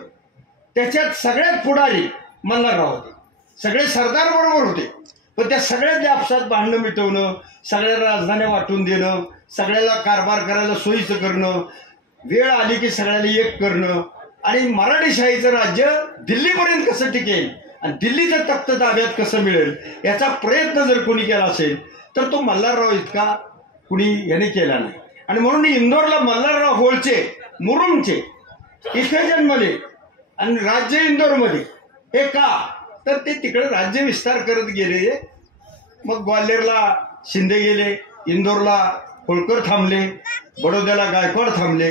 त्याच्यात सगळ्यात पुढारी मल्हारराव होते. सगळे सरदार बरोबर होते, पण त्या सगळ्यातल्या आपसात भांडणं मिटवणं, सगळ्याला राजधान्या वाटून देणं, सगळ्याला कारभार करायला सोयीचं करणं, वेळ आली की सगळ्याला एक करणं आणि मराठेशाहीचं राज्य दिल्लीपर्यंत कसं टिकेल आणि दिल्लीचं तख्त ताब्यात कसं मिळेल याचा प्रयत्न जर कोणी केला असेल तर तो मल्हारराव इतका कुणी याने केला नाही. आणि म्हणून इंदोरला मल्हारराव होळचे, मुरुमचे इथे जन्मले आणि राज्य इंदोरमध्ये. हे का तर ते तिकडे राज्य विस्तार करत गेले. मग ग्वाल्हेरला शिंदे गेले, इंदोरला होळकर थांबले, बडोद्याला गायकवाड थांबले.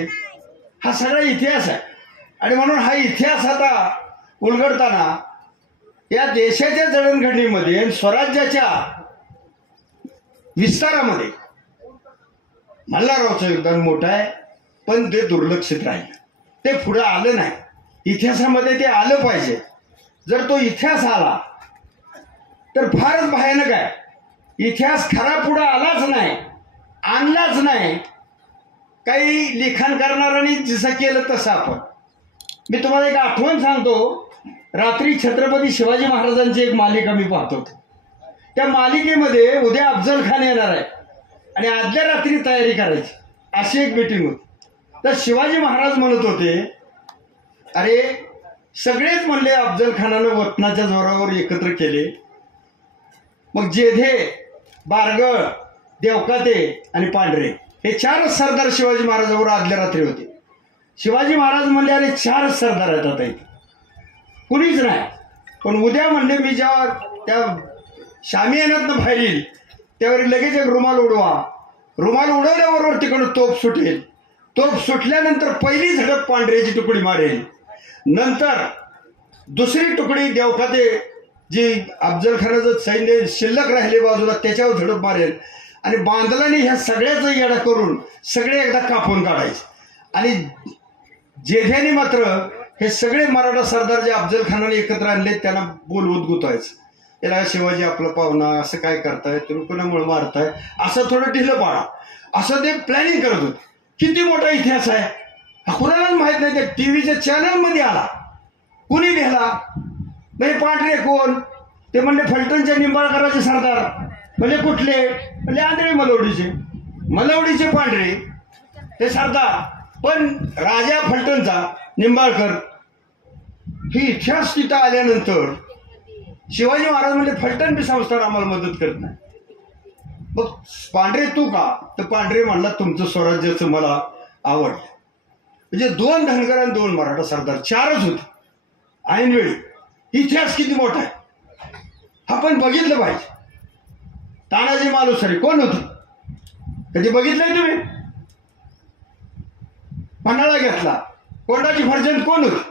हा सगळा इतिहास आहे. आणि म्हणून हा इतिहास आता उलगडताना या देशाच्या जडणघडणीमध्ये आणि स्वराज्याच्या विस्तारामध्ये मल्हाररावचं योगदान मोठं आहे. पण ते दुर्लक्षित राहिलं, ते पुढं आलं नाही. इतिहासामध्ये ते आलं पाहिजे. जर तो इतिहास आला तर फारच भयानक आहे. इतिहास खरा पुढं आलाच नाही, आणलाच नाही. काही लिखाण करणाऱ्यांनी जसं केलं तसं आपण. मी तुम्हाला एक आठवण सांगतो. रात्री छत्रपती शिवाजी महाराजांची एक मालिका मी पाहत होतो. त्या मालिकेमध्ये उद्या अफजल खान येणार आहे आणि आदल्या रात्री तयारी करायची अशी एक मीटिंग होती. तर शिवाजी महाराज म्हणत होते, अरे सगळेच म्हणले अफजल खानानं वतनाच्या जोरावर एकत्र केले. मग जेधे, बारगळ, देवकाते आणि पांढरे हे 4 सरदार शिवाजी महाराजांवर आदल्या रात्री होते. शिवाजी महाराज म्हणले, अरे 4 सरदार आहेत आता इथे, कुणीच नाही. पण उद्या म्हणले मी जेव्हा त्या शामियानातनं बाहेर येईल त्यावर लगेच एक रुमाल उडवा. रुमाल उडवल्याबरोबर तिकडून तोफ सुटेल. तोफ सुटल्यानंतर पहिली झडप पांढऱ्याची तुकडी मारेल. नंतर दुसरी तुकडी देवकाते जी अफजल खानाचं सैन्य शिल्लक राहिले बाजूला त्याच्यावर झडप मारेल. आणि बांदलाने ह्या सगळ्याचा येडा करून सगळे एकदा कापून काढायचे. आणि जेध्याने मात्र हे सगळे मराठा सरदार जे अफजल खानाने एकत्र आणले त्यांना बोलवत गुतवायचं. याला शिवाजी आपला पाहुणा, असं काय करताय, तुम्ही कोणामुळे मारताय, असं थोडं ढिलं पाडा, असं ते प्लॅनिंग करत होते. किती मोठा इतिहास आहे हा कुणालाच माहित नाही. त्या टीव्हीच्या चॅनलमध्ये आला, कुणी लिहिला. म्हणजे पांढरे कोण, ते म्हणले फलटणच्या निंबाळकरांचे सरदार. म्हणजे कुठले, म्हणजे आंधळे मलवडीचे पांढरे ते सरदार. पण राजा फलटणचा निंबाळकर ही इतिहास तिथं आल्यानंतर शिवाजी महाराज म्हणजे फलटण बी संस्थान आम्हाला मदत करत नाही. मग पांढरे तू का, तर पांढरे म्हणला तुमचं स्वराज्याचं मला आवडलं. म्हणजे 2 धनगर आणि 2 मराठा सरदार, 4च होते ऐनवेळी. इतिहास किती मोठा आहे आपण बघितलं पाहिजे. तानाजी मालुसरे कोण होते, कधी बघितलंय तुम्ही? पन्हाळा घेतला. कोंडाजी फर्जंद कोण होते,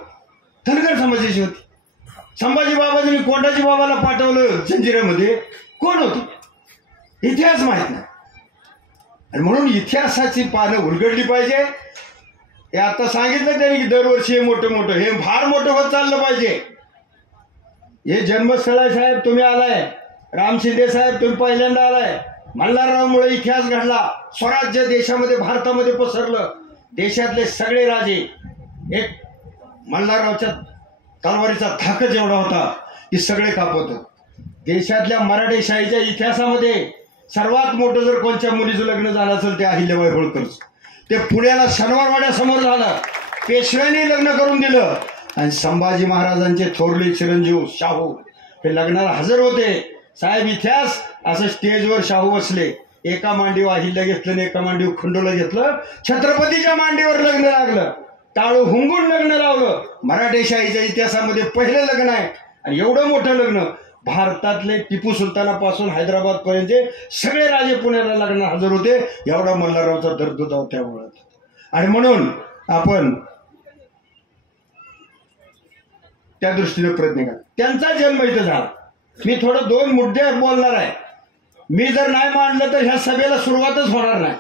धनगर समाजाची होती. संभाजी बाबाजींनी कोंडाजी बाबाला पाठवलं जंजिऱ्यामध्ये, कोण होते, इतिहास माहित नाही. आणि म्हणून इतिहासाची पानं उलगडली पाहिजे. हे आता सांगितलं त्यांनी की दरवर्षी हे मोठं हे फार मोठं होत चाललं पाहिजे. हे जन्मस्थळ आहे साहेब, तुम्ही आलाय. राम शिंदे साहेब तुम्ही पहिल्यांदा आलाय. मल्हाररावमुळे इतिहास घडला. स्वराज्य देशामध्ये भारतामध्ये पसरलं. देशातले सगळे राजे एक मल्हाररावच्या तलवारीचा धाकच एवढा होता की सगळे कापत. देशातल्या मराठेशाहीच्या इतिहासामध्ये सर्वात मोठं जर कोणत्या मुलीचं लग्न झालं असेल ते अहिल्याबाई होळकरच. ते पुण्याला शनिवारवाड्यासमोर झालं. पेशव्यांनी लग्न करून दिलं. आणि संभाजी महाराजांचे थोरले चिरंजीव शाहू हे लग्नाला हजर होते. साहेब इतिहास असं स्टेजवर शाहू बसले. एका मांडीवर अहिल्या घेतलं आणि एका मांडीवर खंडोला घेतलं. छत्रपतीच्या मांडीवर लग्न लागलं. टाळू हुंगून लग्न लावलं. मराठेशाहीच्या इतिहासामध्ये पहिलं लग्न आहे. आणि एवढं मोठं लग्न भारतातले टिपू सुलतानापासून हैदराबाद पर्यंत सगळे राजे पुण्याला लग्नाला हजर होते. एवढा मल्हाररावचा दर्द होता त्यामुळे. आणि म्हणून आपण त्या दृष्टीने प्रयत्न करा. त्यांचा जन्म इथं झाला. मी थोडं 2 मुद्दे बोलणार आहे. मी जर नाही मांडलं तर ह्या सभेला सुरुवातच होणार नाही.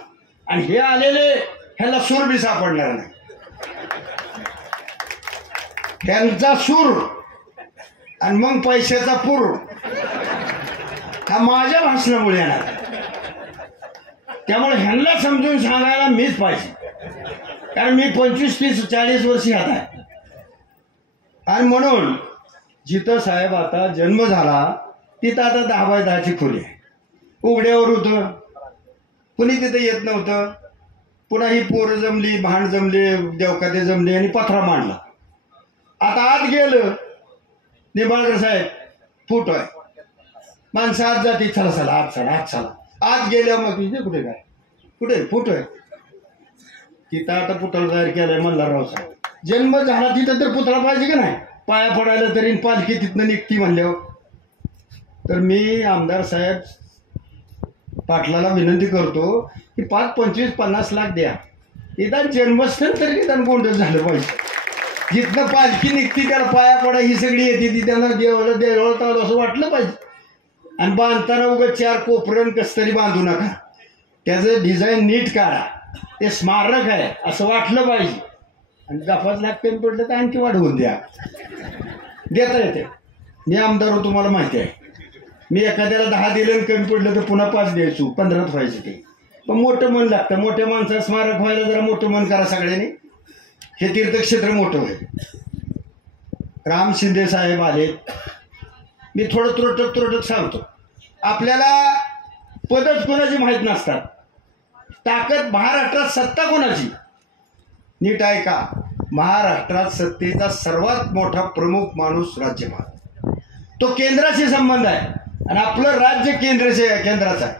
आणि हे आलेले ह्याला सूर बी सापडणार नाही. त्यांचा सूर आणि मग पैशाचा पूर हा माझ्या भाषणामुळे येणार. त्यामुळे ह्यांना समजून सांगायला मीच पाहिजे. कारण मी 25, 30, 40 वर्ष ह्यात आहे. आणि म्हणून जिथं साहेब आता जन्म झाला तिथं आता 10 बाय 10ची खोली आहे. उघड्यावर होतं, कुणी तिथं येत नव्हतं. पुन्हा ही पोरं जमली, भांड जमले, देवकाते जमले आणि पत्रा मांडला. आता आत गेलं निंबाळकर साहेब फूट आहे. माणसं आत जाते, चला चला आत चला आत चला. आत गेल्या मग इथे कुठे काय कुठे फूट आहे. तिथं आता पुतळा तयार केलाय मल्हारराव साहेब. जन्म झाला तिथं तर पुतळा पाहिजे का नाही. पाया पडायला तरी पालखी तिथनं निघती म्हणल्यावर. तर मी आमदार साहेब पाटलाला विनंती करतो की 5, 25, 50 लाख द्या, निदान जन्मस्थळ तरी निदान गोंधळ झालं पाहिजे. जिथनं पालखी निघती त्याला पाया पडा ही सगळी येते ती त्यांना देवळात आलं असं वाटलं पाहिजे. आणि बांधताना उगाच 4 कोपरण कस तरी बांधू नका, त्याचं डिझाईन नीट काढा, ते स्मारक आहे असं वाटलं पाहिजे. आणि 5 लाख कमी पडलं तर आणखी वाढवून द्या, देता येते. मी आमदार हो, तुम्हाला माहिती आहे. मी एखाद्याला 10 दिलं आणि कमी पडलं तर पुन्हा 5 द्यायचो, 15 व्हायचं ते. पण मोठं मन लागतं, मोठ्या माणसाचं स्मारक व्हायला जरा मोठं मन करा सगळ्यांनी, हे तीर्थक्षेत्र मोठं होईल. राम शिंदे साहेब आले, मी थोडं तुरटक सांगतो. आपल्याला पदच कोणाची माहीत नसतात, ताकद महाराष्ट्रात सत्ता कोणाची. नीट ऐका, महाराष्ट्रात सत्तेचा सर्वात मोठा प्रमुख माणूस राज्यपाल, तो केंद्राशी संबंध आहे. आणि आपलं राज्य केंद्राचं आहे.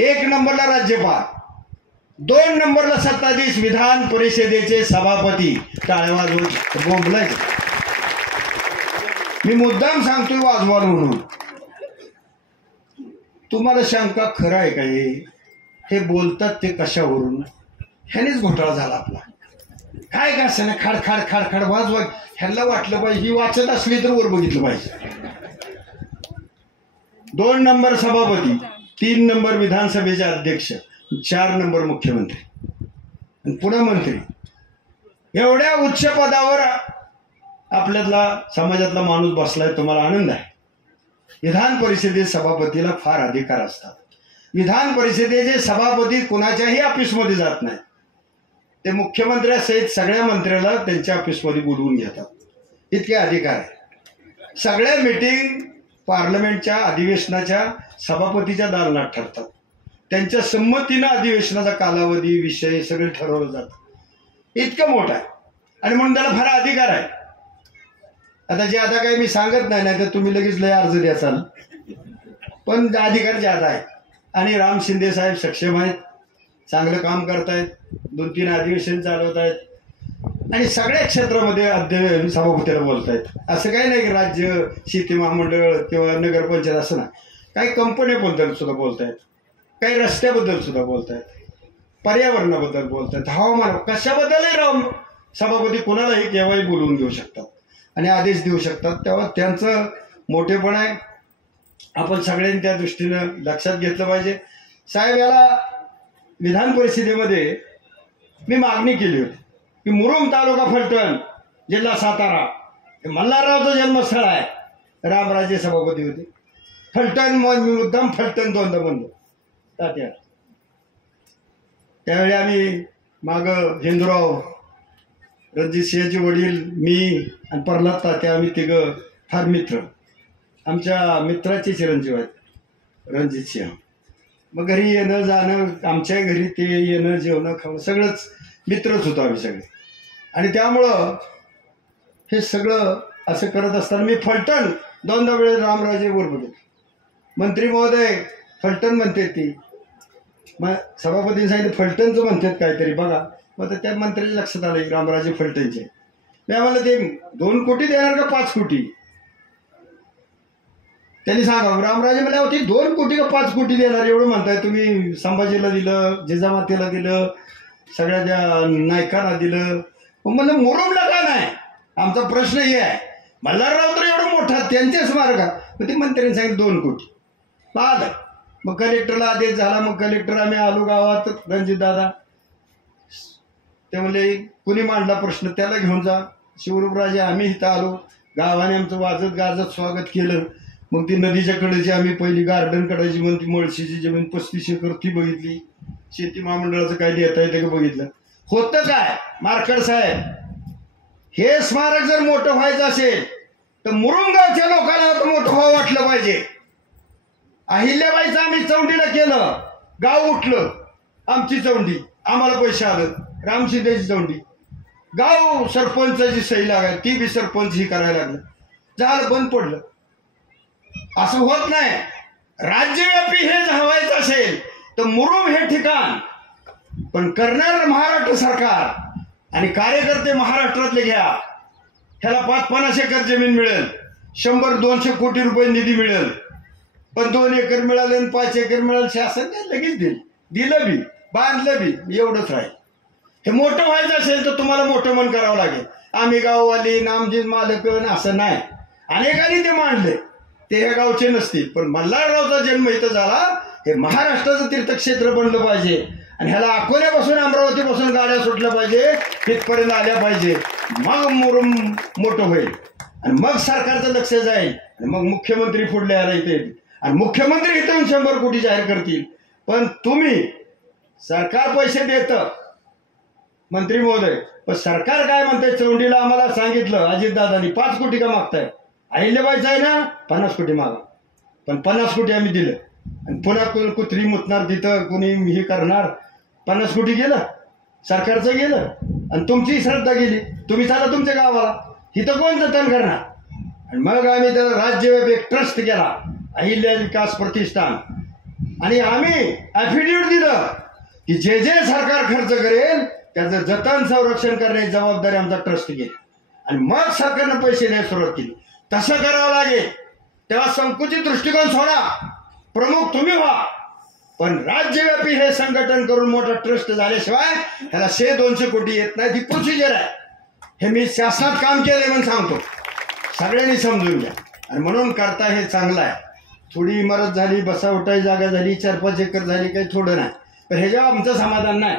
1 नंबरला राज्यपाल, 2 नंबरला सत्ताधीश, विधान परिषदेचे सभापती. टाळ्या वाजवून बोंबलायचं. मी मुद्दाम सांगतोय वाजवाल म्हणून. तुम्हाला शंका खरं आहे का हे बोलतात ते कशावरून? ह्यानेच घोटाळा झाला आपला. काय का असं ना, खाड खाड खाड खाड वाजवा. ह्याला वाटलं पाहिजे ही वाचत असली तर वर बघितलं पाहिजे. 2 नंबर सभापती, 3 नंबर विधानसभेचे अध्यक्ष, 4 नंबर मुख्यमंत्री आणि पुन्हा मंत्री. एवढ्या उच्च पदावर आपल्यातला समाजातला माणूस बसलाय, तुम्हाला आनंद आहे. विधान परिषदेत सभापतीला फार अधिकार असतात. विधान परिषदेचे सभापती कुणाच्याही ऑफिसमध्ये जात नाहीत, ते मुख्यमंत्र्यासहित सगळ्या मंत्र्याला त्यांच्या ऑफिसमध्ये बोलवून घेतात, इतके अधिकार आहे. सगळ्या मीटिंग पार्लमेंटच्या अधिवेशनाच्या सभापतीच्या दालनात ठरतात. त्यांच्या संमतीनं अधिवेशनाचा कालावधी, विषय सगळे ठरवलं जातं. इतकं मोठं आहे आणि म्हणून त्याला फार अधिकार आहे. आता काही मी सांगत नाही तर तुम्ही लगेच लय अर्ज द्याचाल, पण अधिकार ज्यादा आहे. आणि राम शिंदे साहेब सक्षम आहेत, चांगलं काम करतायत, 2-3 अधिवेशन चालवत आहेत आणि सगळ्या क्षेत्रामध्ये सभापतीला बोलतायत. असं काही नाही की राज्य शेती महामंडळ किंवा नगरपंचायत असं नाही, काही कंपन्याबद्दल सुद्धा बोलतायत, काही रस्त्याबद्दल सुद्धा बोलतायत, पर्यावरणाबद्दल बोलतायत, हवामान, कशाबद्दलही राम सभापती कोणालाही केव्हाही बोलवून घेऊ शकतात आणि आदेश देऊ शकतात. तेव्हा त्यांचं मोठेपण आहे, आपण सगळ्यांनी त्या दृष्टीनं लक्षात घेतलं पाहिजे. साहेब, याला विधान परिषदेमध्ये मी मागणी केली होती की मुरुम तालुका फलटण, जिल्हा सातारा, मल्हाररावचं जन्मस्थळ आहे, रामराजे सभापती होते. फलटण मुद्दाम फलटण 2दा म्हणलो तात्या. त्यावेळी आम्ही मागं हिंदूराव, रणजित सिंहचे वडील, मी आणि प्रल्हाद तात्या, आम्ही तिघं फार मित्र. आमच्या मित्राचे चिरंजीव आहेत रणजित सिंह. मग घरी येणं जाणं, आमच्या घरी ते येणं, जेवणं खावणं सगळंच मित्रच होतो आम्ही सगळे. आणि त्यामुळं हे सगळं असं करत असताना मी फलटण 2दा वेळेस रामराजे बरोबर मंत्री महोदय फलटण म्हणते ती, मग सभापतींनी सांगितलं फलटणचं म्हणतात काहीतरी बघा. मग तर त्या मंत्र्याच्या लक्षात आलं रामराजे फलटणचे. मी आम्हाला ते 2 कोटी देणार का 5 कोटी त्यांनी सांगा. रामराजे मला होती 2 कोटी का 5 कोटी देणार एवढं म्हणताय तुम्ही. संभाजीला दिलं, जिजामातेला दिलं, सगळ्या त्या नायकांना दिलं, मग म्हणलं मुरुमला का नाही? आमचा प्रश्न हे आहे. मल्हारराव तर एवढं मोठा, त्यांच्या स्मारकात. मग ते मंत्र्यांनी सांगितलं 2 कोटी. आलं. मग कलेक्टरला आदेश झाला. मग कलेक्टर आम्ही आलो गावात, रणजित दादा ते म्हणले कुणी मांडला प्रश्न त्याला घेऊन जा. शिवरूपराजे आम्ही इथं आलो, गावाने आमचं वाजत गाजत स्वागत केलं. मग ती नदीच्या कडेची आम्ही पहिली गार्डन कडायची म्हणती मळशीची जमीन 35 एकर ती बघितली. शेती महामंडळाचं काय देता येतं का बघितलं. होतं काय मार्कड साहेब, हे स्मारक जर मोठं व्हायचं असेल तर मुरुमगावच्या लोकांना तर मोठं व्हावं वाटलं पाहिजे. अहिल्याबाईचं आम्ही चौंडीला केलं, गाव उठलं, आमची चौंडी, आम्हाला पैसे आलं. राम शिंदेची चौंडी, गाव सरपंचाची सही लागाय, ती बी सरपंच ही करायला लागलं, झालं बंद पडलं. असं होत नाही. राज्यव्यापी हे व्हायचं असेल तर मुरुम हे ठिकाण, पण करणार महाराष्ट्र सरकार आणि कार्यकर्ते महाराष्ट्रातले घ्या. ह्याला 5-50 एकर जमीन मिळेल, 100-200 कोटी रुपये निधी मिळेल. पण 2 एकर मिळाले आणि 5 एकर मिळालं शासन लगेच दिलं बी बांधलं बी एवढंच राहील. हे मोठं व्हायचं असेल तर तुम्हाला मोठं मन करावं लागेल. आम्ही गाववाली नामजी मालक असं नाही. अनेकांनी ते मांडले, ते ह्या गावचे नसतील, पण मल्हाररावचा जन्म इथं झाला. हे महाराष्ट्राचं तीर्थक्षेत्र बनलं पाहिजे आणि ह्याला अकोल्यापासून अमरावतीपासून गाड्या सुटल्या पाहिजे, तिथपर्यंत आल्या पाहिजे. मग मुरुम मोठं होईल आणि मग सरकारचं लक्ष जाईल आणि मग मुख्यमंत्री पुढल्या यायला इथे येतील आणि मुख्यमंत्री इथून 100 कोटी जाहीर करतील. पण तुम्ही सरकार पैसे देतं मंत्री महोदय, पण सरकार काय म्हणतंय? चौंडीला आम्हाला सांगितलं अजितदादांनी 5 कोटी का मागताय? अहिल्याबाईचं आहे ना 50 कोटी मागा, पण 50 कोटी आम्ही दिलं आणि पुन्हा कुत्री मुतणार तिथं कुणी हे करणार. 50 कोटी गेलं, सरकारचं गेलं आणि तुमची श्रद्धा गेली. तुम्ही चाला तुमच्या गावाला, इथं कोण जतन करणार? आणि मग आम्ही त्याला राज्यव्यापी एक ट्रस्ट केला, अहिल्या विकास प्रतिष्ठान, आणि आम्ही ॲफिडेव्हिट दिलं की जे जे सरकार खर्च करेल त्याचं जतन संरक्षण करण्याची जबाबदारी आमचा ट्रस्ट घेईल. आणि मग सरकारनं पैसे द्यायला सुरुवात केली. तसं करावं लागेल. तेव्हा संकुचित दृष्टिकोन सोडा, प्रमुख तुम्ही व्हा, पण राज्यव्यापी हे संघटन करून मोठा ट्रस्ट झाल्याशिवाय ह्याला 100-200 कोटी येत नाही. ती प्रोसिजर आहे. हे मी शासनात काम केलंय म्हणून सांगतो, सगळ्यांनी समजून घ्या. आणि म्हणून करता हे चांगलं आहे. थोडी इमारत झाली, बसा उठाई जागा झाली, 4-5 एकर झाली, काही थोडं नाही, पण ह्याच्यावर आमचं समाधान नाही.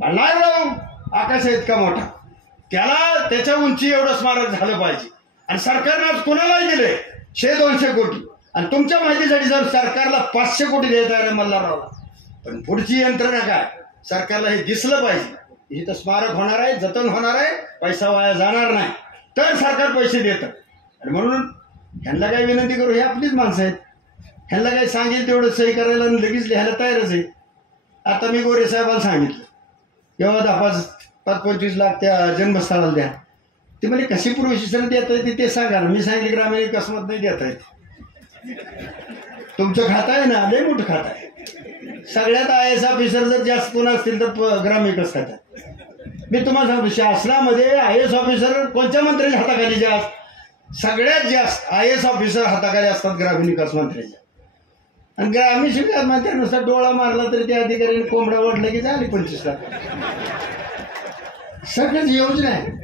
मल्हारराव आकाश इतका मोठा, त्याला त्याच्या उंची एवढं स्मारक झालं पाहिजे. आणि सरकारनं आज कोणालाही दिले 100-200 कोटी, आणि तुमच्या माहितीसाठी जर सरकारला 500 कोटी द्यायचा आहे मल्हाररावला, पण पुढची यंत्रणा काय? सरकारला हे दिसलं पाहिजे, इथं स्मारक होणार आहे, जतन होणार आहे, पैसा वाया जाणार नाही, तर सरकार पैसे देतं. आणि म्हणून ह्यांना काय विनंती करू, हे आपलीच माणसं आहेत, ह्यांना काय सांगेल तेवढं सही करायला लगेच लिहायला तयारच आहे. आता मी गोरे साहेबांना सांगितलं एवढा 10-25 लाख त्या जन्मस्थळाला द्या. ते म्हणजे कशी प्रोसिजर देता येते ते सांगा. मी सांगितलं ग्रामीण विकासमत नाही देता येत. तुमचं खातं आहे ना, लय मोठं खातं आहे. सगळ्यात IAS ऑफिसर जर जास्त कोण असतील तर ग्रामीण विकास खात्यात. मी तुम्हाला सांगतो, शासनामध्ये IAS ऑफिसर कोणत्या मंत्र्याच्या हाताखाली जास्त? सगळ्यात जास्त IAS ऑफिसर हाताखाली असतात ग्रामीण विकास मंत्र्याच्या. आणि ग्रामीण विकास मंत्र्यानुसार डोळा मारला तरी त्या अधिकाऱ्याने कोंबडा वाढला की झाली 25 लाख. सगळ्याच योजना आहे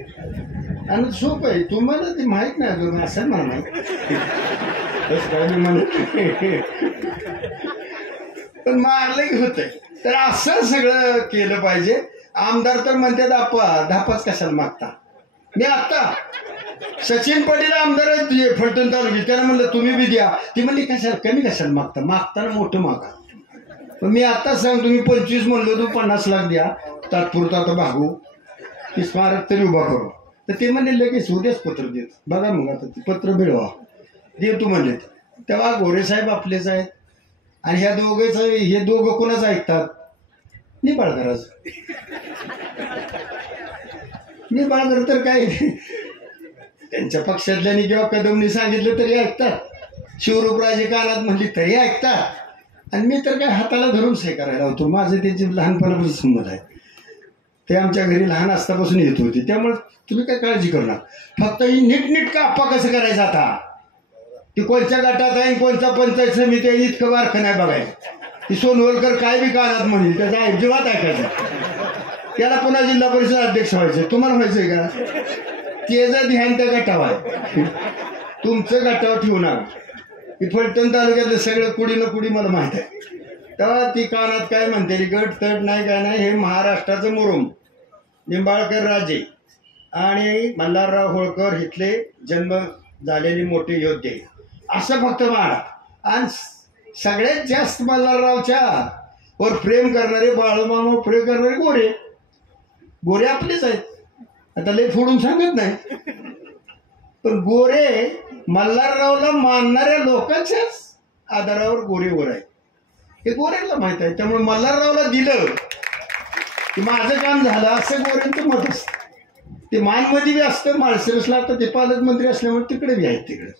आणि सोपं आहे. तुम्हाला ते माहीत नाही, तुम्ही असं मला माहीत पण मारलं की होतंय. तर असं सगळं केलं पाहिजे. आमदार तर म्हणते धापाच कशाला मागता? मी आता सचिन पाटील आमदार आहेत फलटण तालुक्यात, त्याला म्हणलं तुम्ही बी द्या. ती म्हणली कशाला कमी कशाला मागता? मागताना मोठं मागा. पण मी आता सांगतो, मी 25 म्हणलो, तू 50 लाख द्या, तात्पुरता आता भागू, ती स्मारक तरी उभा करू. तर ते म्हणले लगेच उद्याच पत्र देत. बघा मग आता ते पत्र मिळवा, देतो म्हणले. तेव्हा गोरेसाहेब आपलेच आहेत आणि ह्या हे दोघं कोणाच ऐकतात? निंबाळकराच. निंबाळकर तर काय त्यांच्या पक्षातल्यानी किंवा कदमनी सांगितलं तरी ऐकतात, शिवरूपराजे कानात म्हणली तरी ऐकतात, आणि मी तर काय हाताला धरून सही करायला होतो. माझं त्यांची लहानपणापासून संमत आहे. ते आमच्या घरी लहान असतापासून येत होते, त्यामुळे तुम्ही काय काळजी करू नका. फक्त ही नीटनीटका आप्पा कसं करायचं आता, ती कोणत्या गटात आहे, कोणत्या पंचायत समिती आहे, इतकं बारखं नाही बघायचं. ती सोनवलकर काय बी कानात म्हणेल त्याचा अजिबात ऐकायचं. त्याला पुन्हा जिल्हा परिषद अध्यक्ष व्हायचं. तुम्हाला व्हायचंय का? त्याचं ध्यान त्या गटावर आहे, तुमचं गटावर ठेवू नका. की फलटण तालुक्यातलं सगळं कुडी ना कुडी मला माहित आहे. तेव्हा ती कानात काय म्हणते, गट तट नाही काय नाही, हे महाराष्ट्राचं मुरुम निंबाळकर राजे आणि मल्हारराव होळकर इथले जन्म झालेले मोठे योद्धे असं फक्त माना. आणि सगळ्यात जास्त मल्हाररावच्या वर प्रेम करणारे, बाळूमामा प्रेम करणारे गोरे आपलेच आहेत. आता लय फोडून सांगत नाही, पण गोरे मल्हाररावला मानणाऱ्या लोकांच्याच आधारावर गोरेवर आहेत. हे गोऱ्याला माहित आहे. त्यामुळे मल्हाररावला दिलं की माझं काम झालं असं गोऱ्यांचं मत असतं. ते मानमध्ये बी असतं, माळशिरसला आता ते पालकमंत्री असल्यामुळे तिकडे बी आहेत. तिकडे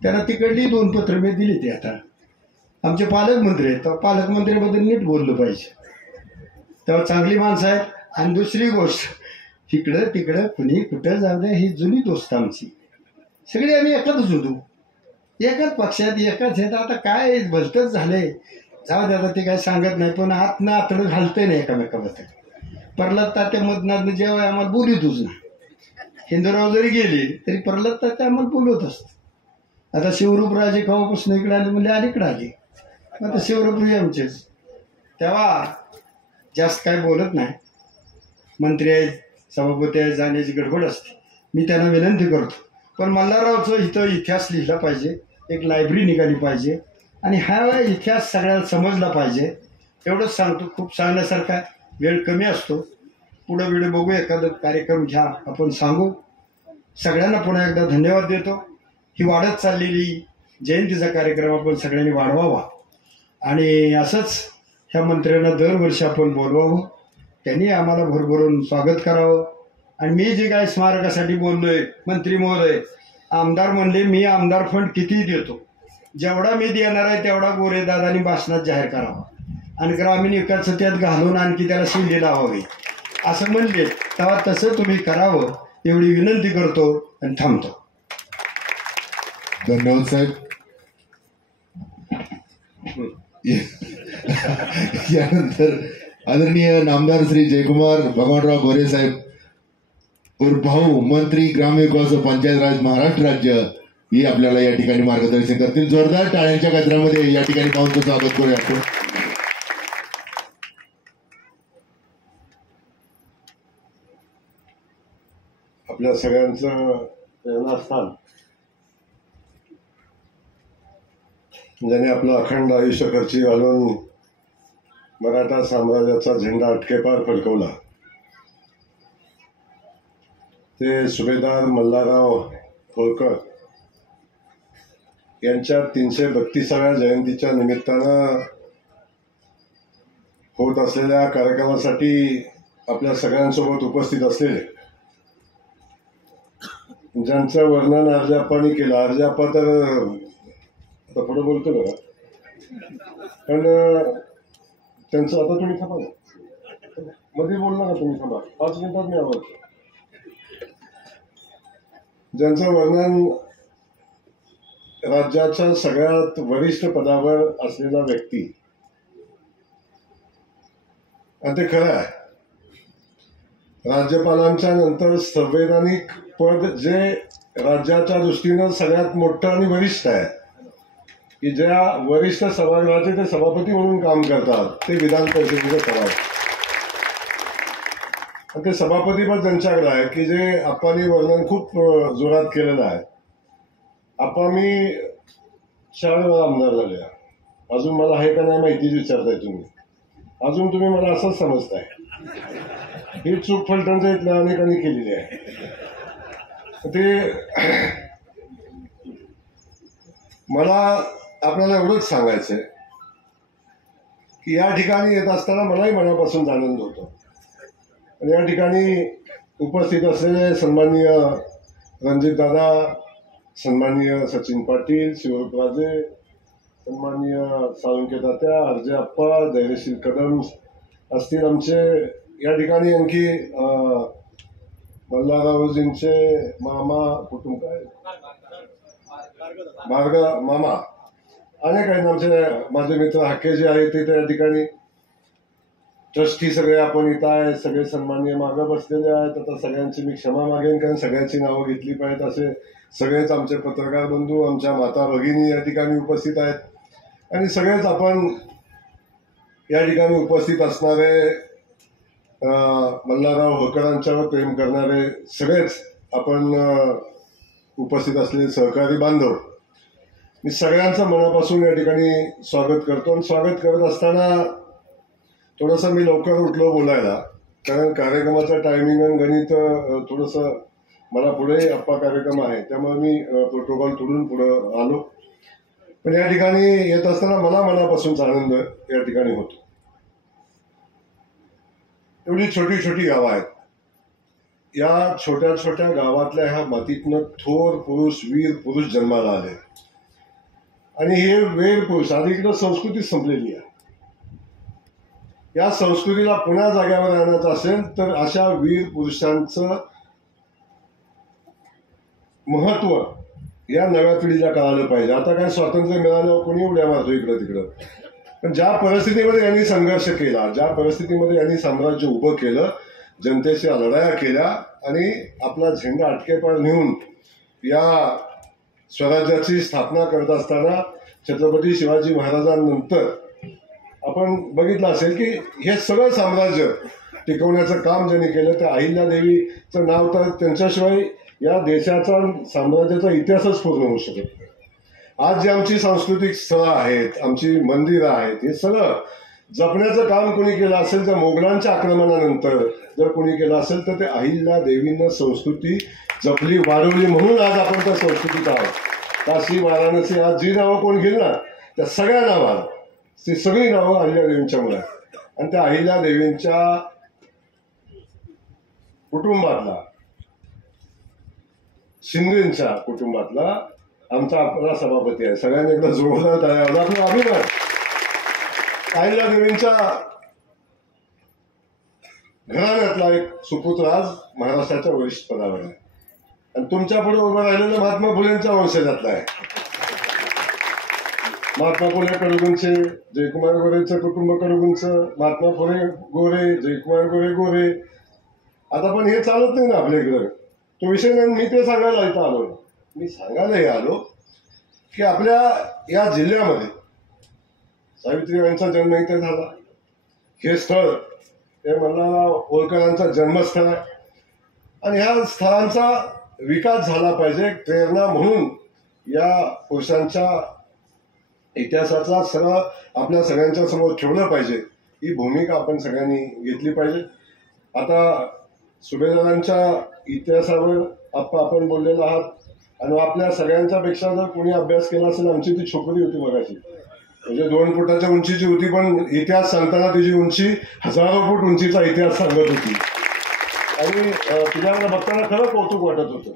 त्यांना तिकडली 2 पत्र मी दिली. ते आता आमचे पालकमंत्री आहेत, तेव्हा पालकमंत्र्याबद्दल नीट बोललं पाहिजे. तेव्हा चांगली माणसं आहेत. आणि दुसरी गोष्ट, इकडं तिकडं कुणी कुठं जाऊ द्या, ही जुनी दोस्त आमची सगळी, आम्ही एकत्रच होतो. एकाच पक्षात एकाच आहेत. आता काय भलतंच झालंय. जाऊ दे आता, ते काय सांगत नाही, पण आतनं आतडं घालतंय ना एकामेकाबद्दल. प्रल्हाद तात्या मधनात जेव्हा आम्हाला बोलतच ना, हिंदूराव जरी गेले तरी प्रल्हाद तात्या आम्हाला बोलवत असत. आता शिवरूप राजे केव्हापासून इकडे आले म्हणजे अलीकडे आले, आता शिवरूप हे आमचेच. तेव्हा जास्त काय बोलत नाही. मंत्री आहेत, सभापती आहेत, जाण्याची गडबड असते. मी त्यांना विनंती करतो, पण मल्हाररावचं इथं इतिहास लिहिला पाहिजे, एक लायब्ररी निघाली पाहिजे आणि हा इतिहास सगळ्याला समजला पाहिजे. एवढंच सांगतो. खूप सांगण्यासारखा वेळ कमी असतो. पुढं वेळ बघू, एखादा कार्यक्रम घ्या, आपण सांगू. सगळ्यांना पुन्हा एकदा धन्यवाद देतो. ही वाढत चाललेली जयंतीचा कार्यक्रम आपण सगळ्यांनी वाढवावा आणि असंच ह्या मंत्र्यांना दरवर्षी आपण बोलवावं. त्यांनी आम्हाला भरभरून स्वागत करावं. आणि मी जे काय स्मारकासाठी बोललोय, मंत्री महोदय आमदार म्हणले मी आमदार फंड किती देतो, जेवढा मी देणार आहे तेवढा गोरेदादांनी भाषणात जाहीर करावा आणि ग्रामीण विकास त्यात घालून आणखी त्याला शिंदे लावावी असं म्हणले. तेव्हा तसं तुम्ही करावं एवढी विनंती करतो आणि थांबतो. धन्यवाद साहेब. यानंतर आदरणीय नामदार श्री जयकुमार भगवानराव गोरे साहेब उर्फ भाऊ मंत्री ग्रामविकास व पंचायत राज महाराष्ट्र राज्य ही आपल्याला या ठिकाणी मार्गदर्शन करतील. जोरदार टाळ्यांच्या गजरामध्ये या ठिकाणी भाऊंचं स्वागत करूया आपण. आपल्या सगळ्यांचं प्रेरणास्थान, ज्याने आपलं अखंड आयुष्य खर्ची घालून मराठा साम्राज्याचा झेंडा अटकेपार फडकवला, ते सुभेदार मल्हारराव होळकर यांच्या 332व्या जयंतीच्या निमित्तानं होत असलेल्या कार्यक्रमासाठी आपल्या सगळ्यांसोबत उपस्थित असलेले, ज्यांचं वर्णन अर्जाप्पांनी केलं. अर्जाप्पा तर आता पुढे बोलतो बघा, पण त्यांचं आता तुम्ही थांबा ना, मध्ये बोलला का तुम्ही, थांबा 5 मिनिटात मी आवडतो. ज्यांचं वर्णन राज्याच्या सगळ्यात वरिष्ठ पदावर असलेला व्यक्ती, आणि ते खरं आहे, राज्यपालांच्या नंतर संवैधानिक पद जे राज्याच्या दृष्टीनं सगळ्यात मोठं आणि वरिष्ठ आहे, की ज्या वरिष्ठ सभागृहाचे ते सभापती म्हणून काम करतात, ते विधान परिषदेचे सभापती. आणि ते सभापतीपद त्यांच्याकडे आहे, की जे आप्पांनी वर्णन खूप जोरात केलेलं आहे. आप्पा मी 4 वेळा आमदार झाले, अजून मला आहे का नाही माहितीच विचारताय तुम्ही. अजून तुम्ही मला असंच समजताय. ही चूक फलटणच्या इथल्या अनेकांनी केलेली आहे. ते मला आपल्याला एवढंच सांगायचंय की या ठिकाणी येत असताना मलाही मनापासून आनंद होतो. आणि या ठिकाणी उपस्थित असलेले सन्माननीय रणजितदादा, सन्माननीय सचिन पाटील, शिवरूपराजे, सन्माननीय साळुंके तात्या, अर्जे आप्पा, धैर्यशील कदम असतील आमचे. या ठिकाणी आणखी मल्हाररावजींचे मामा कुटुंब काय भार्गव मामा, अनेक आहेत आमचे. माझे मित्र हाके जे आहेत ते त्या ठिकाणी, ट्रस्टी सगळे आपण इथं आहे, सगळे सन्माननीय मागं बसलेले आहेत. आता सगळ्यांची मी क्षमा मागेन, कारण सगळ्यांची नावं घेतली पाहिजेत. असे सगळेच आमचे पत्रकार बंधू, आमच्या माता भगिनी या ठिकाणी उपस्थित आहेत. आणि सगळेच आपण या ठिकाणी उपस्थित असणारे मल्हारराव होळकरांच्यावर प्रेम करणारे सगळेच आपण उपस्थित असलेले सहकारी बांधव, मी सगळ्यांचं मनापासून या ठिकाणी स्वागत करतो. आणि स्वागत करत असताना थोडंसं मी लवकर उठलो बोलायला, कारण कार्यक्रमाचं टायमिंग आणि गणित थोडंसं मला पुढे अप्पा कार्यक्रम आहे, त्यामुळे मी प्रोटोकॉल तोडून पुढं आलो. पण या ठिकाणी येत असताना मला मनापासूनच आनंद या ठिकाणी होतो. एवढी छोटी छोटी गावं आहेत. या छोट्या छोट्या गावातल्या ह्या मातीतनं थोर पुरुष, वीर पुरुष जन्माला आले. आणि हे वीर पुरुष, आधी इकडं संस्कृती संपलेली आहे. या संस्कृतीला पुन्हा जाग्यावर आणायचं असेल तर अशा वीर पुरुषांचं महत्व या नव्या पिढीला कळालं पाहिजे. आता काय स्वातंत्र्य मिळाल्यावर कोणी उड्या मारतो इकडं तिकडं, पण ज्या परिस्थितीमध्ये यांनी संघर्ष केला, ज्या परिस्थितीमध्ये यांनी साम्राज्य उभं केलं, जनतेच्या लढाया केल्या आणि आपला झेंडा अटकेपार नेऊन या स्वराज्याची स्थापना करत असताना छत्रपती शिवाजी महाराजांनंतर आपण बघितलं असेल की हे सगळं साम्राज्य टिकवण्याचं काम ज्यांनी केलं त्या अहिल्यादेवीचं नाव तर त्यांच्याशिवाय या देशाचा साम्राज्याचा इतिहासच पूर्ण होऊ शकत नाही. आज जी आमची सांस्कृतिक स्थळं आहेत, आमची मंदिरं आहेत, हे सगळं जपण्याचं काम कोणी केलं असेल तर मोगलांच्या आक्रमणानंतर जर कोणी केलं असेल तर ते अहिल्यादेवीनं संस्कृती जपली, वाढवली, म्हणून आज आपण त्या संस्कृतीत आहोत. काशी वाराणसी आज जी नावं कोण घेईल ना त्या सगळ्या नावाला ती सगळी नावं अहिल्यादेवींच्या मुळे आणि त्या अहिल्यादेवींच्या कुटुंबातला, शिंदेच्या कुटुंबातला आमचा आपला सभापती आहे. सगळ्यांनी एकदा जोरदार टाळ्या. आपला अभिमान अहिल्यादेवींच्या घराण्यातला एक सुपुत्र आज महाराष्ट्राच्या वरिष्ठ पदावर आहे आणि तुमच्या पुढे उभं राहिलेलं महात्मा फुलेंच्या वंशजातला आहे. महात्मा फुले कडुगुंचे, जयकुमार गोरेचं कुटुंब कडुगुंचं, महात्मा फुले गोरे, जयकुमार गोरे गोरे. आता पण हे चालत नाही ना आपल्या इकडं, तो विषय नाही. मी ते सांगायला इथं आलो. मी सांगायला हे आलो की आपल्या या जिल्ह्यामध्ये सावित्रीबाईंचा जन्म इथे झाला. हे स्थळ हे मल्हारराव होळकरांचा जन्मस्थळ आहे आणि ह्या स्थळांचा विकास झाला पाहिजे. प्रेरणा म्हणून या पुरुषांच्या इतिहासाचा सरळ आपल्या सगळ्यांच्या समोर ठेवलं पाहिजे. ही भूमिका आपण सगळ्यांनी घेतली पाहिजे. आता सुभेदारांच्या इतिहासावर आपण बोललेलो आहात आणि आपल्या सगळ्यांच्या पेक्षा जर कोणी अभ्यास केला असेल, आमची ती छोकरी होती मगाशी, म्हणजे 2 फुटाच्या उंचीची होती, पण इतिहास सांगताना तिची उंची 1000 फूट उंचीचा इतिहास सांगत होती आणि तिला बघताना खरं कौतुक वाटत होतं.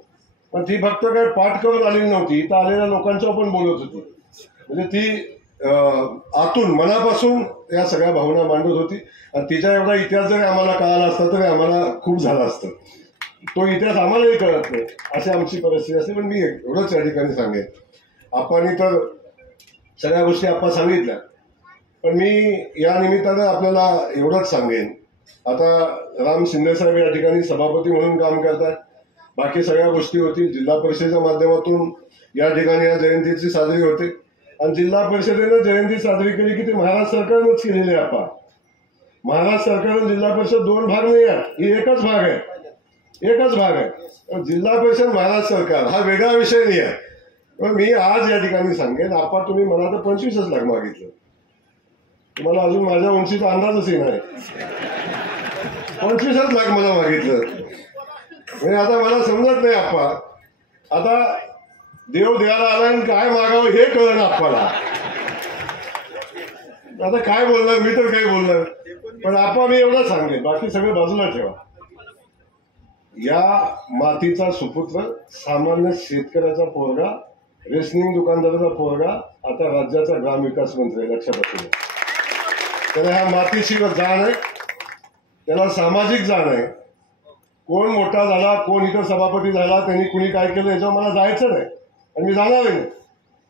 पण ती फक्त काय पाठ करून आलेली नव्हती, इथं आलेल्या लोकांच्यावर पण बोलत होती. म्हणजे ती आतून मनापासून या सगळ्या भावना मांडत होती आणि तिचा एवढा इतिहास जरी आम्हाला कळाला असता तरी आम्हाला खूप झाला असतं. तो इतिहास आम्हालाही कळत नाही, अशी आमची परिस्थिती असते. पण मी एवढंच या ठिकाणी सांगेन, आपण तर सगळ्या गोष्टी आपण सांगितल्या, पण मी या निमित्तानं आपल्याला एवढंच सांगेन, आता राम शिंदेसाहेब या ठिकाणी सभापती म्हणून काम करतात. बाकी सगळ्या गोष्टी होतील. जिल्हा परिषदेच्या माध्यमातून या ठिकाणी या जयंतीची साजरी होते आणि जिल्हा परिषदेनं जयंती साजरी केली की ती महाराष्ट्र सरकारनंच केलेली आहे. आपण महाराष्ट्र सरकारनं जिल्हा परिषद 2 भाग नाही आहे, ही एकच भाग आहे, एकच भाग आहे. जिल्हा परिषद महाराष्ट्र सरकार हा वेगळा विषय नाही आहे. पण मी आज या ठिकाणी सांगेन, आपण तुम्ही मला तर 25च लाख मागितलं, तुम्हाला अजून माझ्या उंचीचा अंदाजच नाही. 25च लाख मला मागितलं म्हणजे आता मला समजत नाही. आपण आता देव द्यायला आला आणि काय मागावं हे कळलं ना आपल्याला. आता काय बोलणार मी, तर काय बोलणार. पण आपण मी एवढं सांगेन, बाकी सगळं बाजूला ठेवा. या मातीचा सुपुत्र, सामान्य शेतकऱ्याचा पोरगा, रेशनिंग दुकानदाराचा पोरगा आता राज्याचा ग्रामविकास मंत्री आहे. लक्षात असू. त्याला ह्या मातीची जाण आहे, त्याला सामाजिक जाण आहे. कोण मोठा झाला, कोण इथं सभापती झाला, त्यांनी कुणी काय केलं याच्यावर मला जायचं नाही आणि मी जाणार नाही.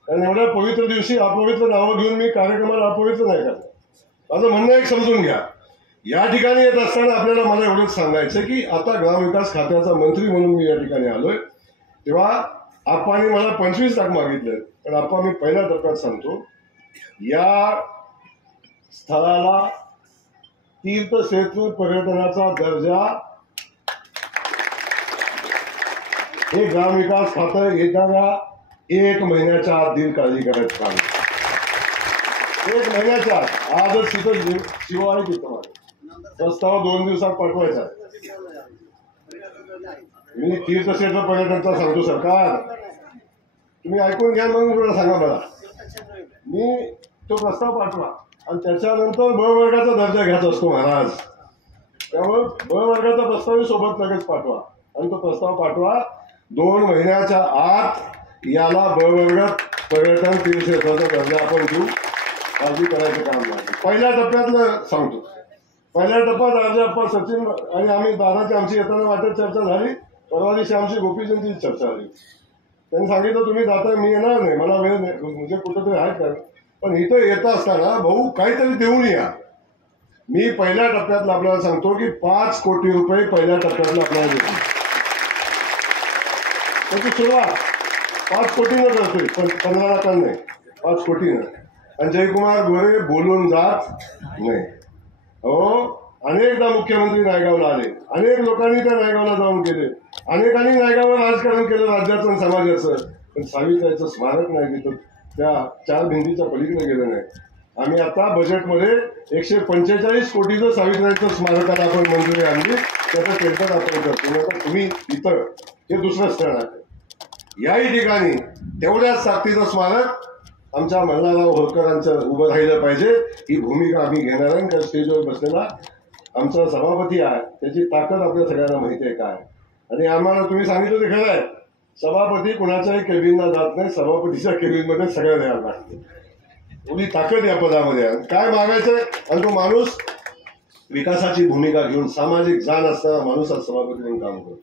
कारण एवढ्या पवित्र दिवशी अपवित्र नावं घेऊन मी कार्यक्रमाला अपवित्र नाही करणार. माझं म्हणणं एक समजून घ्या. या ठिकाणी येत असताना आपल्याला मला एवढंच सांगायचं की आता ग्रामविकास खात्याचा मंत्री म्हणून मी या ठिकाणी आलोय, तेव्हा आपण मला 25 लाख मागितले. पण आपण मी पहिल्या टप्प्यात सांगतो, या स्थळाला तीर्थक्षेत्र पर्यटनाचा दर्जा हे ग्रामविकास खातं येणाऱ्या 1 महिन्याच्या आत देईल. काळजी करायचं काम 1 महिन्याच्या आत. आजच तिथं शिवाय तिथं प्रस्ताव 2 दिवसात पाठवायचा. मी तीर्थक्षेत्र पर्यटनचा सांगतो सरकार, तुम्ही ऐकून घ्या, मग थोडं सांगा मला. मी तो प्रस्ताव पाठवा आणि त्याच्यानंतर ब वर्गाचा दर्जा घ्यायचा असतो महाराज. त्यामुळे ब वर्गाचा प्रस्ताव सोबत लगेच पाठवा आणि तो प्रस्ताव पाठवा. 2 महिन्याच्या आत याला ब वर्गात पर्यटन तीर्थक्षेत्राचा दर्जा आपण देऊ. काळजी करायचं काम नाही. पहिल्या टप्प्यातलं सांगतो. पहिल्या टप्प्यात राजाप्पा सचिन आणि आम्ही दादाची आमची येताना वाटत चर्चा झाली. परवा दिवशी आमची गोपीचंदची चर्चा झाली. त्यांनी सांगितलं तुम्ही जाता, मी येणार नाही, मला वेळ नाही, म्हणजे कुठंतरी आहे का, पण इथं येत असताना भाऊ काहीतरी देऊन या. मी पहिल्या टप्प्यातला आपल्याला सांगतो की 5 कोटी रुपये पहिल्या टप्प्यातला आपल्याला देतो. त्याची सुरुवात 5 कोटीनं करतोय, पण 15 लाखांना नाही, 5 कोटीनं. आणि जयकुमार गोरे बोलून जात नाही. हो, अनेकदा मुख्यमंत्री नायगावला आले, अनेक लोकांनी त्या नायगावला जाऊन केले, अनेकांनी नायगाववर राजकारण केलं राज्याचं आणि समाजाचं, पण सावित्रीचं स्मारक नाही तिथं त्या 4 भिंतीच्या पलीकडे गेलं नाही. आम्ही आता बजेटमध्ये 145 कोटीचं सावित्रीचं स्मारकाला आपण मंजुरी आणली, त्याचं टेंडर आपण करतो. आता तुम्ही इथं हे दुसरं स्थळ आहे, याही ठिकाणी तेवढ्याच ताकदीचं स्मारक आमच्या मल्हारराव होळकरांचं उभं राहिलं पाहिजे. ही भूमिका आम्ही घेणार आहे. कारण स्टेजवर बसलेला आमचा सभापती आहे, त्याची ताकद आपल्या सगळ्यांना माहिती आहे काय. आणि आम्हाला तुम्ही सांगितलं ते खरं आहे, सभापती कुणाच्याही केबिनला जात नाही, सभापतीच्या केबिनमध्ये सगळ्या द्यायला लागते. एवढी ताकद या पदामध्ये आहे. काय मागायचंय, आणि तो माणूस विकासाची भूमिका घेऊन सामाजिक जाण असणारा माणूस आज सभापती म्हणून काम करतो.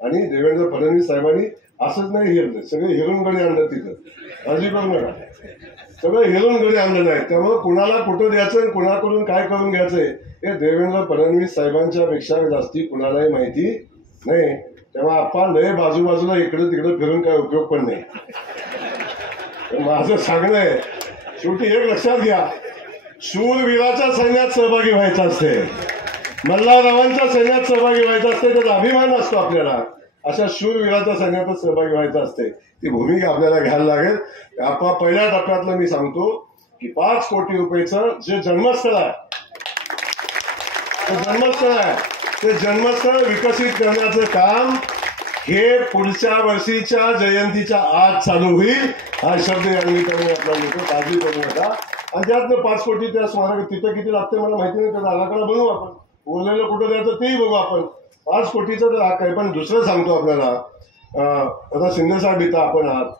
आणि देवेंद्र फडणवीस साहेबांनी असंच नाही हिरलं, सगळे हिरून आणलं तिथं, काळजी करू नका, सगळं हिरून आणलेलं आहे. त्यामुळे कुणाला कुठं द्यायचं, कुणाकडून काय करून घ्यायचंय हे देवेंद्र फडणवीस साहेबांच्या पेक्षा जास्ती कुणालाही माहिती नाही. तेव्हा आपण लय बाजूबाजूला इकडे तिकडे फिरून काय उपयोग पण नाही. माझं सांगणं आहे, शेवटी एक लक्षात घ्या, शूरवीराच्या सैन्यात सहभागी व्हायचं असते, मल्हाररावांच्या सैन्यात सहभागी व्हायचं असते, त्याचा अभिमान असतो आपल्याला. अशा शूरवीराच्या सैन्यातच सहभागी व्हायचं असते. ती भूमिका आपल्याला घ्यायला लागेल. आपण पहिल्या टप्प्यातलं मी सांगतो की 5 कोटी रुपयेचं जे जन्मस्थळ आहे, ते जन्मस्थळ विकसित करण्याचं काम हे पुढच्या वर्षीच्या जयंतीच्या आज चालू होईल. हा शब्द या निमित्ताने आपल्याला देतो, काळजी करू नका. आणि त्यातलं 5 कोटी त्या स्मारक तिथं किती लागते मला माहिती नाही, त्याचा आराखडा बनवू आपण, उरलेलं कुठं द्यायचं तेही बघू आपण. 5 कोटीचा तर हा काही, पण दुसरं सांगतो आपल्याला. आता शिंदेसाहेब इथं आपण आहात,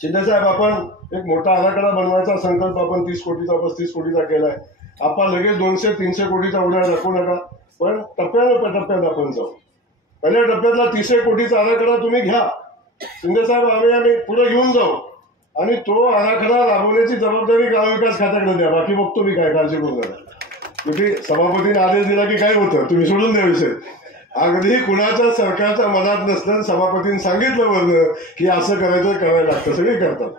शिंदेसाहेब आपण एक मोठा आराखडा बनवायचा संकल्प आपण 30 कोटीचा 35 कोटीचा केलाय. आपण लगेच 200-300 कोटीचा उड्या दाखवू नका, पण टप्प्यात आपण जाऊ. पहिल्या टप्प्यातला 30 कोटीचा आराखडा तुम्ही घ्या, शिंदेसाहेब आम्ही पुढे घेऊन जाऊ, आणि तो आराखडा राबवण्याची जबाबदारी ग्रामविकास खात्याकडे द्या. बाकी बघतो मी, काय काळजी करू नका. तुम्ही सभापतीने आदेश दिला की काय होतं, तुम्ही सोडून द्या विषय. अगदी कुणाच्या सरकारच्या मनात नसलं, सभापतींनी सांगितलं वरनं की असं करायला लागतं, सगळे करतात.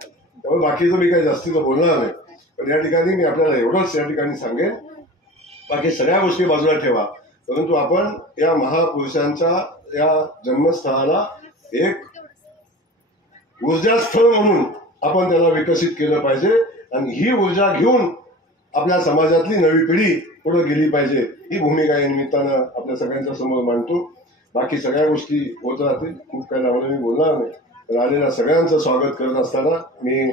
त्यामुळे बाकीचं मी काही जास्तीचं बोलणार नाही. पण या ठिकाणी मी आपल्याला एवढंच या ठिकाणी सांगेन, बाकी सगळ्या गोष्टी बाजूला ठेवा, परंतु आपण या महापुरुषांच्या या जन्मस्थळाला एक ऊर्जास्थळ म्हणून आपण त्याला विकसित केलं पाहिजे. आणि ही ऊर्जा घेऊन आपल्या समाजातली नवी पिढी पुढे गेली पाहिजे. ही भूमिका या निमित्तानं आपल्या सगळ्यांच्या समोर मांडतो. बाकी सगळ्या गोष्टी होत राहतील, खूप काही लावलं मी बोलणार नाही. तर आलेल्या सगळ्यांचं स्वागत करत असताना मी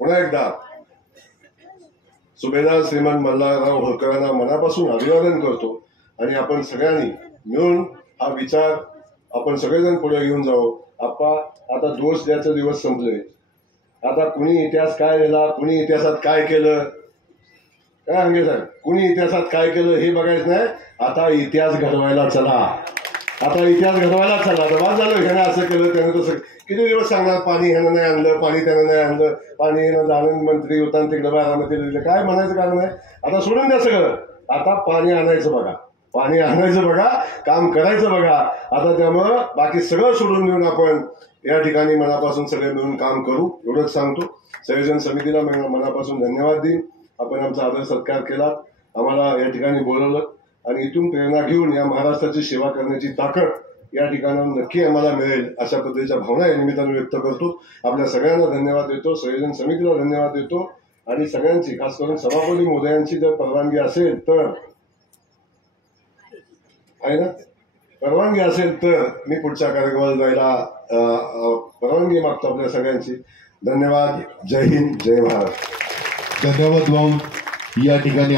पुन्हा एकदा सुभेदार श्रीमान मल्हारराव होळकरांना मनापासून अभिवादन करतो. आणि आपण सगळ्यांनी मिळून हा विचार आपण सगळेजण पुढे घेऊन जाऊ. आता दोष द्यायचे दिवस संपले. आता कुणी इतिहास काय लिहिला, कुणी इतिहासात काय केलं, काय सांगे साहेब, कुणी इतिहासात काय केलं हे बघायचं नाही. आता इतिहास घडवायला चला, आता बाद झालं. ह्यानं असं केलं, त्यानं तसं. किती दिवस सांगणार, पाणी ह्यानं नाही आणलं, पाणी त्यानं नाही आणलं, पाणी ह्यानं जाणून मंत्री होता तिकडे बारामतीला दिलं, काय म्हणायचं कारण आहे. आता सोडून द्या सगळं, आता पाणी आणायचं बघा, काम करायचं बघा. आता त्यामुळं बाकी सगळं सोडून देऊन आपण या ठिकाणी मनापासून सगळे मिळून काम करू, एवढंच सांगतो. संयोजन समितीला मनापासून धन्यवाद देईन. आपण आमचा आदर सत्कार केला, आम्हाला या ठिकाणी बोलवलं, आणि इथून प्रेरणा घेऊन या महाराष्ट्राची सेवा करण्याची ताकद या ठिकाणाहून नक्की आम्हाला मिळेल अशा पद्धतीच्या भावना या निमित्ताने व्यक्त करतो. आपल्या सगळ्यांना धन्यवाद देतो, संयोजन समितीला धन्यवाद देतो. आणि सगळ्यांची, खास करून सभापती महोदयांची जर परवानगी असेल तर आहे ना, परवानगी असेल तर मी पुढच्या कार्यक्रमाला जायला परवानगी मागतो आपल्या सगळ्यांची. धन्यवाद. जय हिंद, जय भारत. धन्यवाद भाऊ. या ठिकाणी